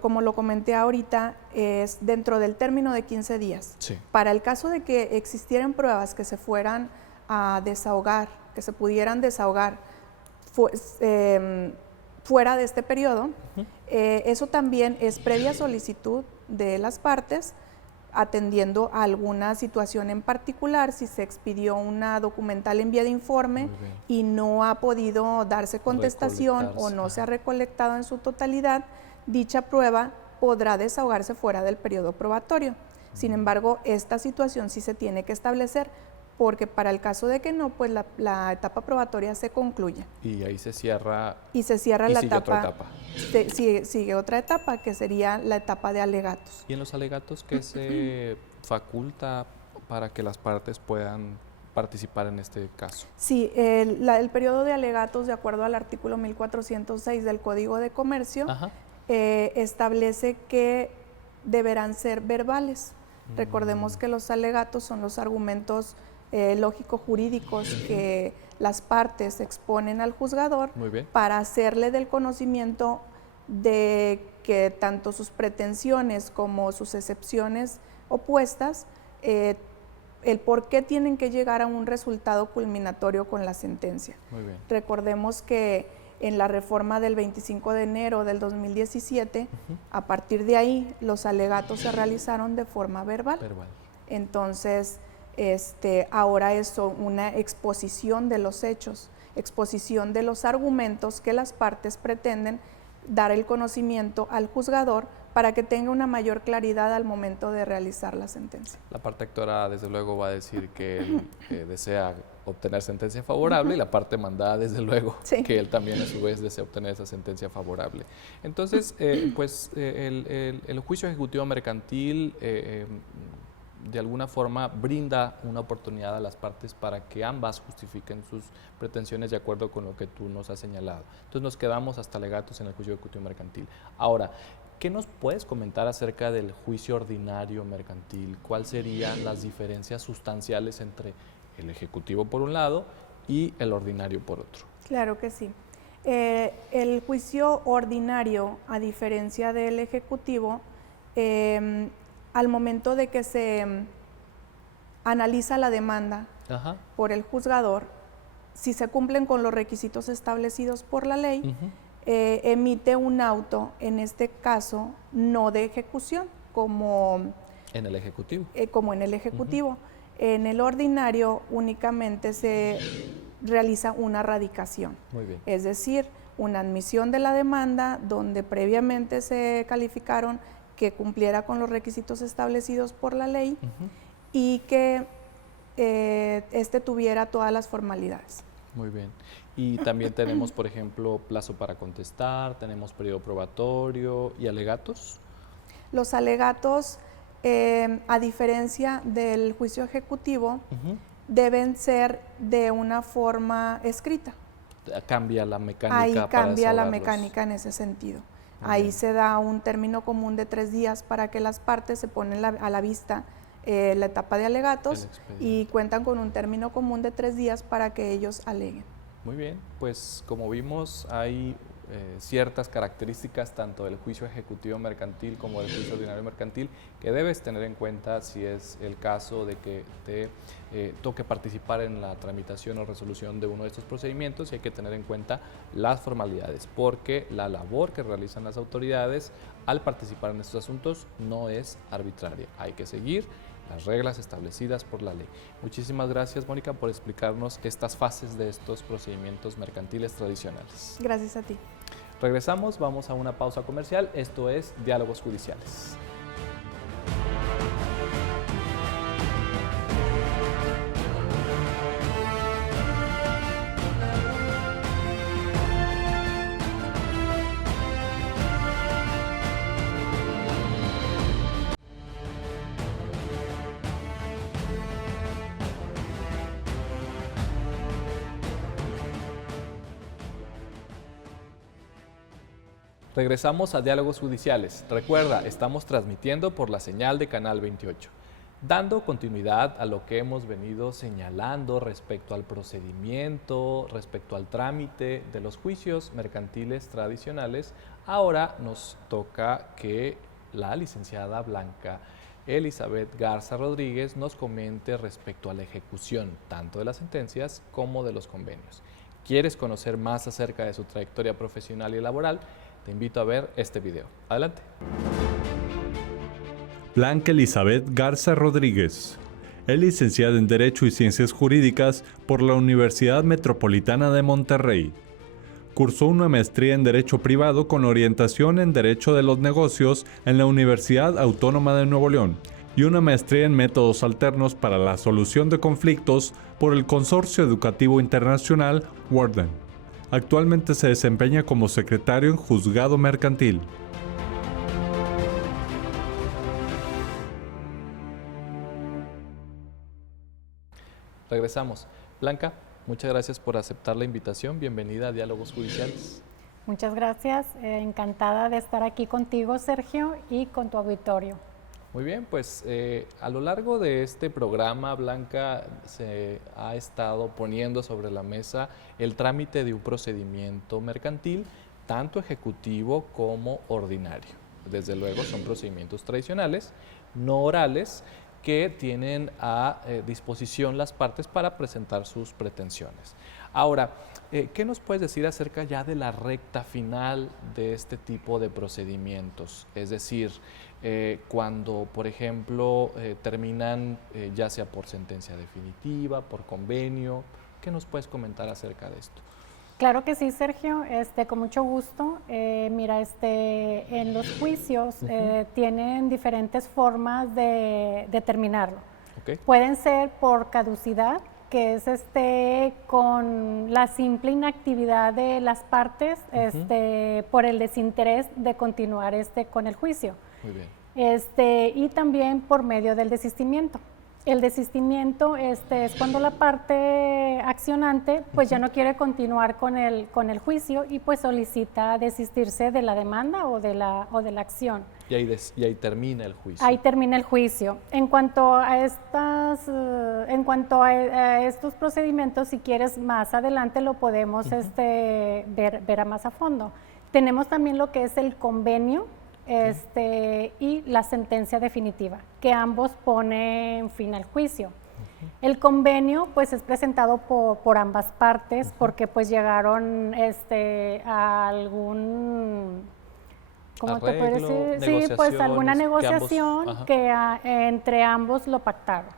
Como lo comenté ahorita, es dentro del término de 15 días. Sí. Para el caso de que existieran pruebas que se fueran a desahogar, que se pudieran desahogar fuera de este periodo, eso también es previa solicitud de las partes, atendiendo a alguna situación en particular, si se expidió una documental en vía de informe y no ha podido darse contestación o no se ha recolectado en su totalidad, dicha prueba podrá desahogarse fuera del periodo probatorio. Sin embargo, esta situación sí se tiene que establecer, porque para el caso de que no, pues la etapa probatoria se concluye. Y ahí se cierra. Y se cierra la sigue etapa. Otra etapa. Sigue otra etapa, que sería la etapa de alegatos. ¿Y en los alegatos qué se faculta para que las partes puedan participar en este caso? Sí, el periodo de alegatos, de acuerdo al artículo 1406 del Código de Comercio, establece que deberán ser verbales. Recordemos que los alegatos son los argumentos lógico-jurídicos que las partes exponen al juzgador para hacerle del conocimiento de que tanto sus pretensiones como sus excepciones opuestas, el por qué tienen que llegar a un resultado culminatorio con la sentencia. Muy bien. Recordemos que en la reforma del 25 de enero del 2017, a partir de ahí los alegatos se realizaron de forma verbal. Entonces, ahora es una exposición de los hechos, exposición de los argumentos que las partes pretenden dar el conocimiento al juzgador para que tenga una mayor claridad al momento de realizar la sentencia. La parte actora, desde luego, va a decir que él desea obtener sentencia favorable y la parte mandada, desde luego, que él también a su vez desea obtener esa sentencia favorable. Entonces, el juicio ejecutivo mercantil de alguna forma brinda una oportunidad a las partes para que ambas justifiquen sus pretensiones de acuerdo con lo que tú nos has señalado. Entonces nos quedamos hasta alegatos en el juicio ejecutivo mercantil. Ahora, ¿qué nos puedes comentar acerca del juicio ordinario mercantil? ¿Cuáles serían las diferencias sustanciales entre el ejecutivo por un lado y el ordinario por otro? Claro que sí. El juicio ordinario, a diferencia del ejecutivo, al momento de que se analiza la demanda por el juzgador, si se cumplen con los requisitos establecidos por la ley, emite un auto, en este caso no de ejecución, como en el ejecutivo. En el ordinario únicamente se realiza una radicación, es decir, una admisión de la demanda donde previamente se calificaron que cumpliera con los requisitos establecidos por la ley y que tuviera todas las formalidades. Muy bien. Y también tenemos, por ejemplo, plazo para contestar, tenemos periodo probatorio y alegatos. Los alegatos, a diferencia del juicio ejecutivo, deben ser de una forma escrita. cambia la mecánica. Ahí cambia la desahogarlos. mecánica en ese sentido. Muy Ahí bien. se da un término común de 3 días para que las partes se ponen a la vista la etapa de alegatos El expediente. y cuentan con un término común de 3 días para que ellos aleguen. Muy bien, pues como vimos hay ciertas características tanto del juicio ejecutivo mercantil como del juicio ordinario mercantil que debes tener en cuenta si es el caso de que te toque participar en la tramitación o resolución de uno de estos procedimientos, y hay que tener en cuenta las formalidades, porque la labor que realizan las autoridades al participar en estos asuntos no es arbitraria, hay que seguir las reglas establecidas por la ley. Muchísimas gracias, Mónica, por explicarnos estas fases de estos procedimientos mercantiles tradicionales. Gracias a ti. Regresamos, vamos a una pausa comercial. Esto es Diálogos Judiciales. Regresamos a Diálogos Judiciales. Recuerda, estamos transmitiendo por la señal de Canal 28. Dando continuidad a lo que hemos venido señalando respecto al procedimiento, respecto al trámite de los juicios mercantiles tradicionales, ahora nos toca que la licenciada Blanca Elizabeth Garza Rodríguez nos comente respecto a la ejecución tanto de las sentencias como de los convenios. ¿Quieres conocer más acerca de su trayectoria profesional y laboral? Te invito a ver este video. Adelante. Blanca Elizabeth Garza Rodríguez es licenciada en Derecho y Ciencias Jurídicas por la Universidad Metropolitana de Monterrey. Cursó una maestría en Derecho Privado con orientación en Derecho de los Negocios en la Universidad Autónoma de Nuevo León y una maestría en Métodos Alternos para la Solución de Conflictos por el Consorcio Educativo Internacional Worden. Actualmente se desempeña como secretario en Juzgado Mercantil. Regresamos. Blanca, muchas gracias por aceptar la invitación. Bienvenida a Diálogos Judiciales. Muchas gracias. Encantada de estar aquí contigo, Sergio, y con tu auditorio. Muy bien, pues a lo largo de este programa, Blanca se ha estado poniendo sobre la mesa el trámite de un procedimiento mercantil, tanto ejecutivo como ordinario. Desde luego son procedimientos tradicionales, no orales, que tienen a disposición las partes para presentar sus pretensiones. Ahora, ¿qué nos puedes decir acerca ya de la recta final de este tipo de procedimientos? Es decir, cuando, por ejemplo, terminan ya sea por sentencia definitiva, por convenio, ¿qué nos puedes comentar acerca de esto? Claro que sí, Sergio, con mucho gusto. Mira, en los juicios tienen diferentes formas de terminarlo. Okay. Pueden ser por caducidad, que es con la simple inactividad de las partes por el desinterés de continuar con el juicio. Muy bien. Y también por medio del desistimiento. El desistimiento es cuando la parte accionante pues ya no quiere continuar con el juicio y pues solicita desistirse de la demanda o de la acción. Y ahí termina el juicio. Ahí termina el juicio. En cuanto a estos procedimientos, si quieres más adelante lo podemos ver a más a fondo. Tenemos también lo que es el convenio. Y la sentencia definitiva, que ambos ponen fin al juicio. El convenio pues es presentado por ambas partes porque pues llegaron a algún, ¿cómo te puedo decir? Sí, pues alguna negociación que entre ambos lo pactaron.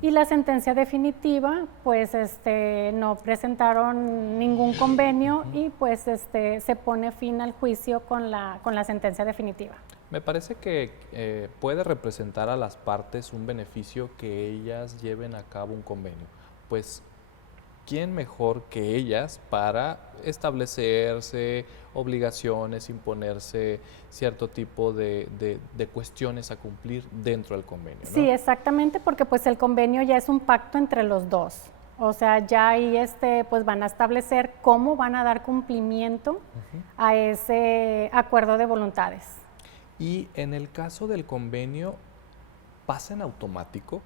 Y la sentencia definitiva, pues no presentaron ningún convenio y pues se pone fin al juicio con la sentencia definitiva. Me parece que puede representar a las partes un beneficio que ellas lleven a cabo un convenio. Pues, ¿quién mejor que ellas para establecerse obligaciones, imponerse cierto tipo de cuestiones a cumplir dentro del convenio, ¿no? Sí, exactamente, porque pues el convenio ya es un pacto entre los dos. O sea, ya ahí pues van a establecer cómo van a dar cumplimiento a ese acuerdo de voluntades. Y en el caso del convenio, ¿pasa en automático?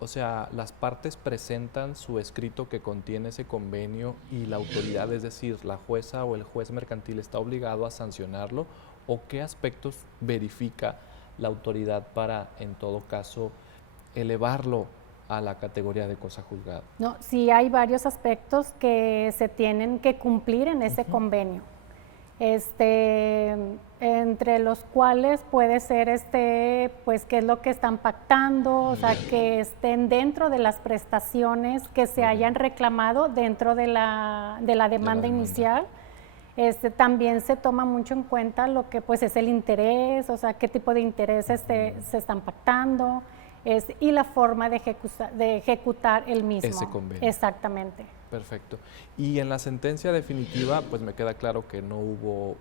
O sea, las partes presentan su escrito que contiene ese convenio y la autoridad, es decir, la jueza o el juez mercantil, está obligado a sancionarlo, ¿o qué aspectos verifica la autoridad para, en todo caso, elevarlo a la categoría de cosa juzgada? No, sí hay varios aspectos que se tienen que cumplir en ese convenio. Entre los cuales puede ser pues qué es lo que están pactando, o sea, que estén dentro de las prestaciones que se hayan reclamado dentro de la demanda inicial. También se toma mucho en cuenta lo que pues es el interés, o sea, qué tipo de interés se están pactando, y la forma de ejecutar el mismo. Ese convenio. Exactamente. Perfecto. Y en la sentencia definitiva, pues me queda claro que no hubo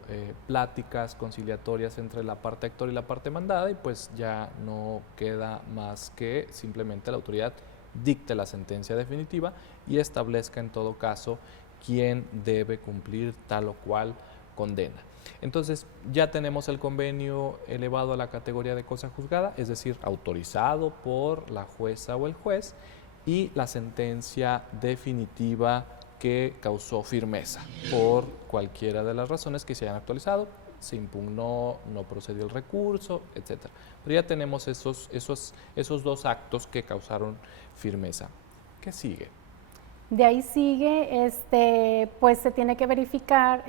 pláticas conciliatorias entre la parte actor y la parte mandada, y pues ya no queda más que simplemente la autoridad dicte la sentencia definitiva y establezca en todo caso quién debe cumplir tal o cual condena. Entonces, ya tenemos el convenio elevado a la categoría de cosa juzgada, es decir, autorizado por la jueza o el juez, y la sentencia definitiva que causó firmeza por cualquiera de las razones que se hayan actualizado, se impugnó, no procedió el recurso, etc. Pero ya tenemos esos dos actos que causaron firmeza. ¿Qué sigue? De ahí sigue, pues se tiene que verificar,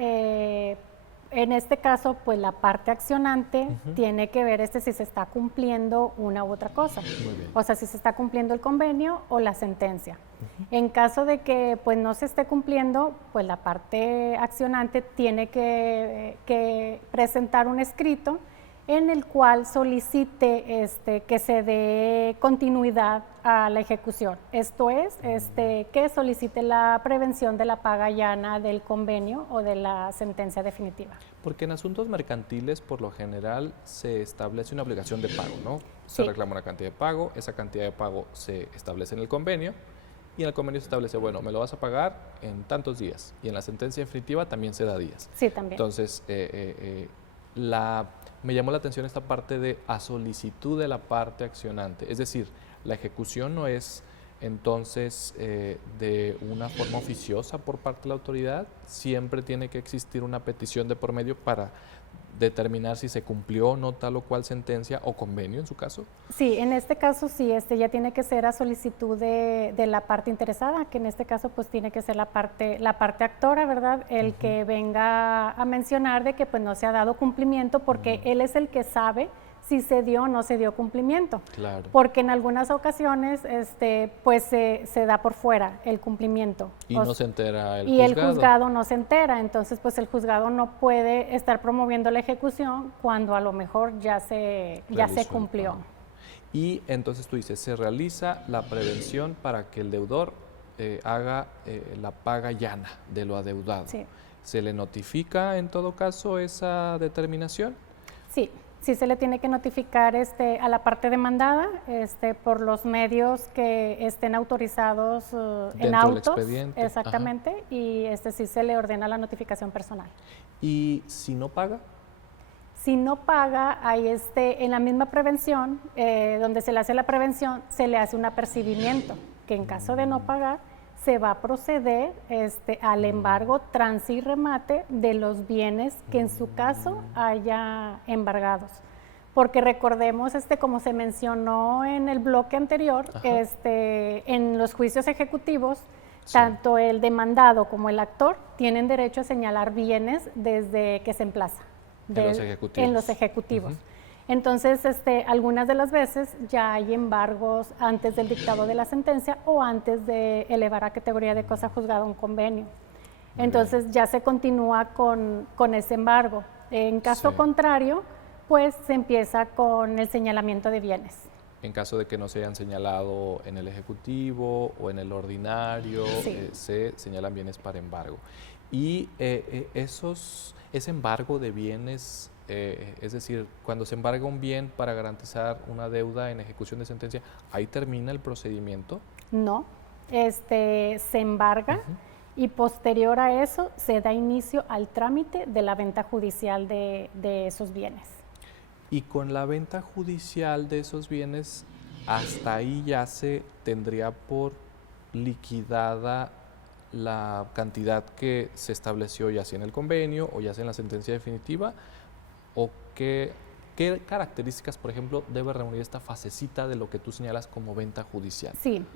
en este caso, pues la parte accionante tiene que ver si se está cumpliendo una u otra cosa. Muy bien. O sea, si se está cumpliendo el convenio o la sentencia. En caso de que pues no se esté cumpliendo, pues la parte accionante tiene que presentar un escrito en el cual solicite que se dé continuidad a la ejecución. Esto es, que solicite la prevención de la paga llana del convenio o de la sentencia definitiva. Porque en asuntos mercantiles, por lo general, se establece una obligación de pago, ¿no? Se Sí. reclama una cantidad de pago, esa cantidad de pago se establece en el convenio, y en el convenio se establece, bueno, me lo vas a pagar en tantos días, y en la sentencia definitiva también se da días. Sí, también. Entonces, me llamó la atención esta parte de a solicitud de la parte accionante, es decir, la ejecución no es entonces de una forma oficiosa por parte de la autoridad, siempre tiene que existir una petición de por medio para determinar si se cumplió o no tal o cual sentencia o convenio en su caso. Sí, en este caso sí, ya tiene que ser a solicitud de la parte interesada, que en este caso pues tiene que ser la parte actora, ¿verdad? El que venga a mencionar de que pues no se ha dado cumplimiento, porque él es el que sabe si se dio o no se dio cumplimiento. Claro. Porque en algunas ocasiones pues se da por fuera el cumplimiento. Y no se entera el y juzgado. el juzgado no se entera, entonces pues el juzgado no puede estar promoviendo la ejecución cuando a lo mejor ya se Realizó el cumplió. pago. Y entonces tú dices, se realiza la prevención para que el deudor haga la paga llana de lo adeudado. Sí. ¿Se le notifica en todo caso esa determinación? Sí, sí se le tiene que notificar a la parte demandada por los medios que estén autorizados en Dentro del autos. expediente. Exactamente, Ajá. y sí se le ordena la notificación personal. ¿Y si no paga? Si no paga, ahí en la misma prevención, donde se le hace la prevención, se le hace un apercibimiento, que en caso de no pagar, se va a proceder al embargo, trance y remate de los bienes que en su caso haya embargados. Porque recordemos, como se mencionó en el bloque anterior, en los juicios ejecutivos, Sí. tanto el demandado como el actor tienen derecho a señalar bienes desde que se emplaza. En los ejecutivos. En los ejecutivos. Entonces, algunas de las veces ya hay embargos antes del dictado de la sentencia o antes de elevar a categoría de cosa juzgada un convenio. Entonces, ya se continúa con ese embargo. En caso Sí. contrario, pues se empieza con el señalamiento de bienes. En caso de que no se hayan señalado en el ejecutivo o en el ordinario, Sí. se señalan bienes para embargo. Y ese embargo de bienes, es decir, cuando se embarga un bien para garantizar una deuda en ejecución de sentencia, ¿ahí termina el procedimiento? No, se embarga y posterior a eso se da inicio al trámite de la venta judicial de esos bienes. Y con la venta judicial de esos bienes, hasta ahí ya se tendría por liquidada la cantidad que se estableció ya sea en el convenio o ya sea en la sentencia definitiva, o qué características, por ejemplo, debe reunir esta fasecita de lo que tú señalas como venta judicial. Sí,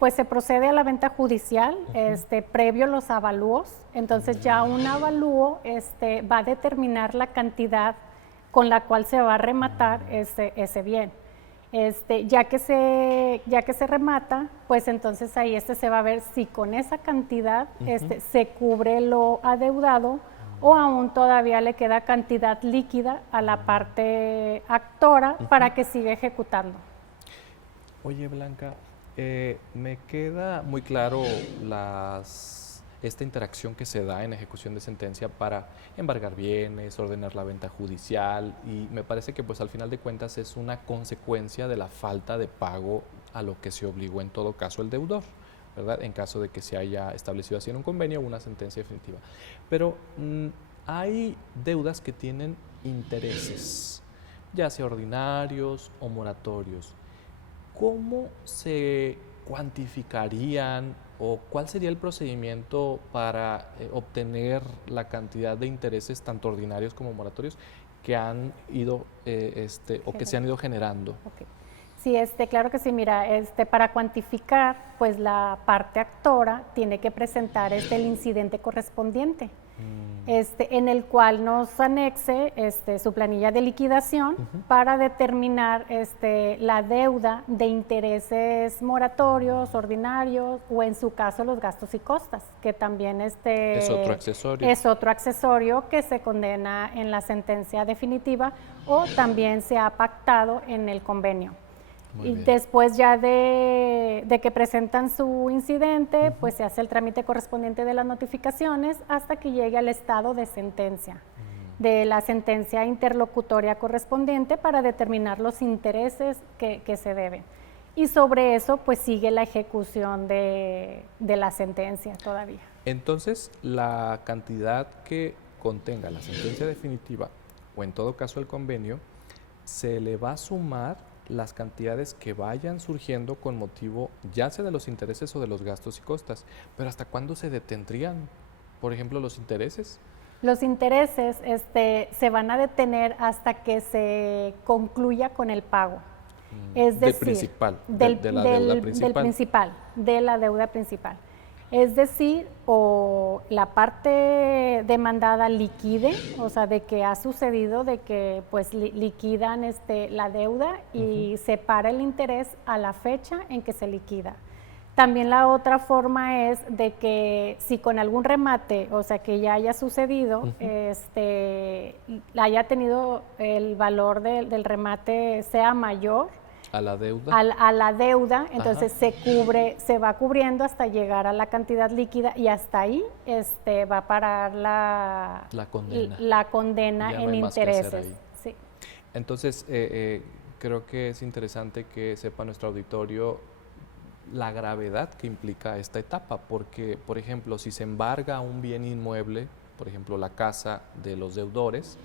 pues se procede a la venta judicial, previo los avalúos. Entonces ya un avalúo va a determinar la cantidad con la cual se va a rematar ese bien. Ya que se remata, pues entonces ahí se va a ver si con esa cantidad se cubre lo adeudado o aún todavía le queda cantidad líquida a la parte actora para que siga ejecutando. Oye, Blanca, me queda muy claro esta interacción que se da en ejecución de sentencia para embargar bienes, ordenar la venta judicial, y me parece que pues al final de cuentas es una consecuencia de la falta de pago a lo que se obligó en todo caso el deudor, ¿verdad? En caso de que se haya establecido así en un convenio o una sentencia definitiva. Pero hay deudas que tienen intereses, ya sea ordinarios o moratorios. ¿Cómo se cuantificarían o cuál sería el procedimiento para obtener la cantidad de intereses tanto ordinarios como moratorios que han ido o que se han ido generando? Okay. Sí, claro que sí. Mira, para cuantificar, pues la parte actora tiene que presentar el incidente correspondiente, en el cual nos anexe su planilla de liquidación para determinar la deuda de intereses moratorios, ordinarios o en su caso los gastos y costas, que también es otro accesorio. Es otro accesorio que se condena en la sentencia definitiva o también se ha pactado en el convenio. Y después ya de que presentan su incidente, pues se hace el trámite correspondiente de las notificaciones hasta que llegue al estado de sentencia, de la sentencia interlocutoria correspondiente para determinar los intereses que se deben. Y sobre eso pues sigue la ejecución de la sentencia todavía. Entonces, la cantidad que contenga la sentencia definitiva o en todo caso el convenio, se le va a sumar las cantidades que vayan surgiendo con motivo ya sea de los intereses o de los gastos y costas. Pero ¿hasta cuándo se detendrían, por ejemplo, los intereses? Los intereses se van a detener hasta que se concluya con el pago. Es decir, de la deuda principal. De la deuda principal. Es decir, o la parte demandada liquide, o sea, de que ha sucedido, de que pues liquidan la deuda y se para el interés a la fecha en que se liquida. También la otra forma es de que si con algún remate, o sea, que ya haya sucedido, haya tenido el valor del remate sea mayor, a la deuda. A la deuda, entonces se va cubriendo hasta llegar a la cantidad líquida y hasta ahí va a parar la condena en intereses. Sí. Entonces, creo que es interesante que sepa nuestro auditorio la gravedad que implica esta etapa, porque, por ejemplo, si se embarga un bien inmueble, por ejemplo, la casa de los deudores,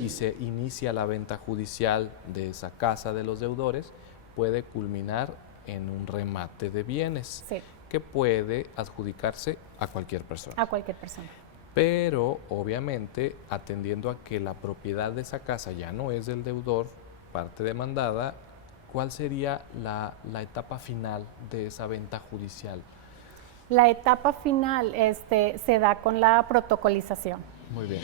y se inicia la venta judicial de esa casa de los deudores, puede culminar en un remate de bienes que puede adjudicarse a cualquier persona. A cualquier persona. Pero, obviamente, atendiendo a que la propiedad de esa casa ya no es del deudor, parte demandada, ¿cuál sería la etapa final de esa venta judicial? La etapa final se da con la protocolización. Muy bien.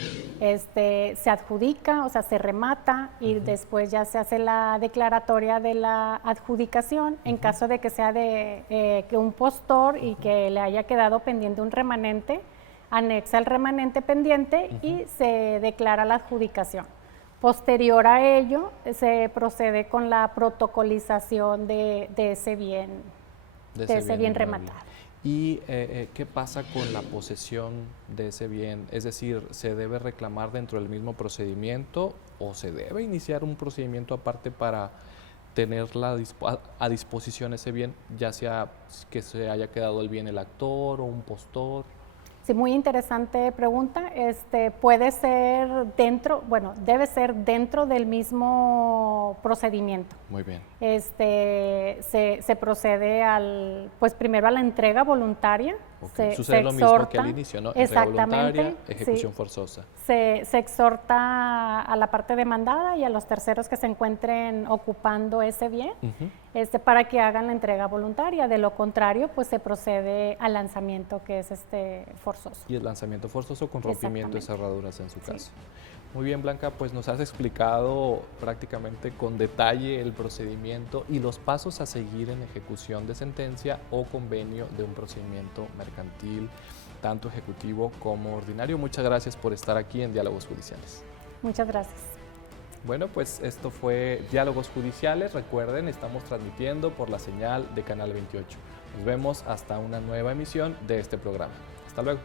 Se adjudica, o sea, se remata y después ya se hace la declaratoria de la adjudicación en caso de que sea de que un postor y que le haya quedado pendiente un remanente, anexa el remanente pendiente y se declara la adjudicación. Posterior a ello, se procede con la protocolización de ese bien, rematado. ¿Y qué pasa con la posesión de ese bien? Es decir, ¿se debe reclamar dentro del mismo procedimiento o se debe iniciar un procedimiento aparte para tenerla a disposición ese bien, ya sea que se haya quedado el bien el actor o un postor? Sí, muy interesante pregunta. Puede ser dentro, bueno, debe ser dentro del mismo procedimiento. Muy bien. Se procede pues primero a la entrega voluntaria. Okay. Sucede lo mismo que al inicio, ¿no? Entrega voluntaria, ejecución sí. forzosa. Se exhorta a la parte demandada y a los terceros que se encuentren ocupando ese bien para que hagan la entrega voluntaria. De lo contrario, pues se procede al lanzamiento, que es forzoso. Y el lanzamiento forzoso con rompimiento de cerraduras en su caso. Muy bien, Blanca, pues nos has explicado prácticamente con detalle el procedimiento y los pasos a seguir en ejecución de sentencia o convenio de un procedimiento mercantil, tanto ejecutivo como ordinario. Muchas gracias por estar aquí en Diálogos Judiciales. Muchas gracias. Bueno, pues esto fue Diálogos Judiciales. Recuerden, estamos transmitiendo por la señal de Canal 28. Nos vemos hasta una nueva emisión de este programa. Hasta luego.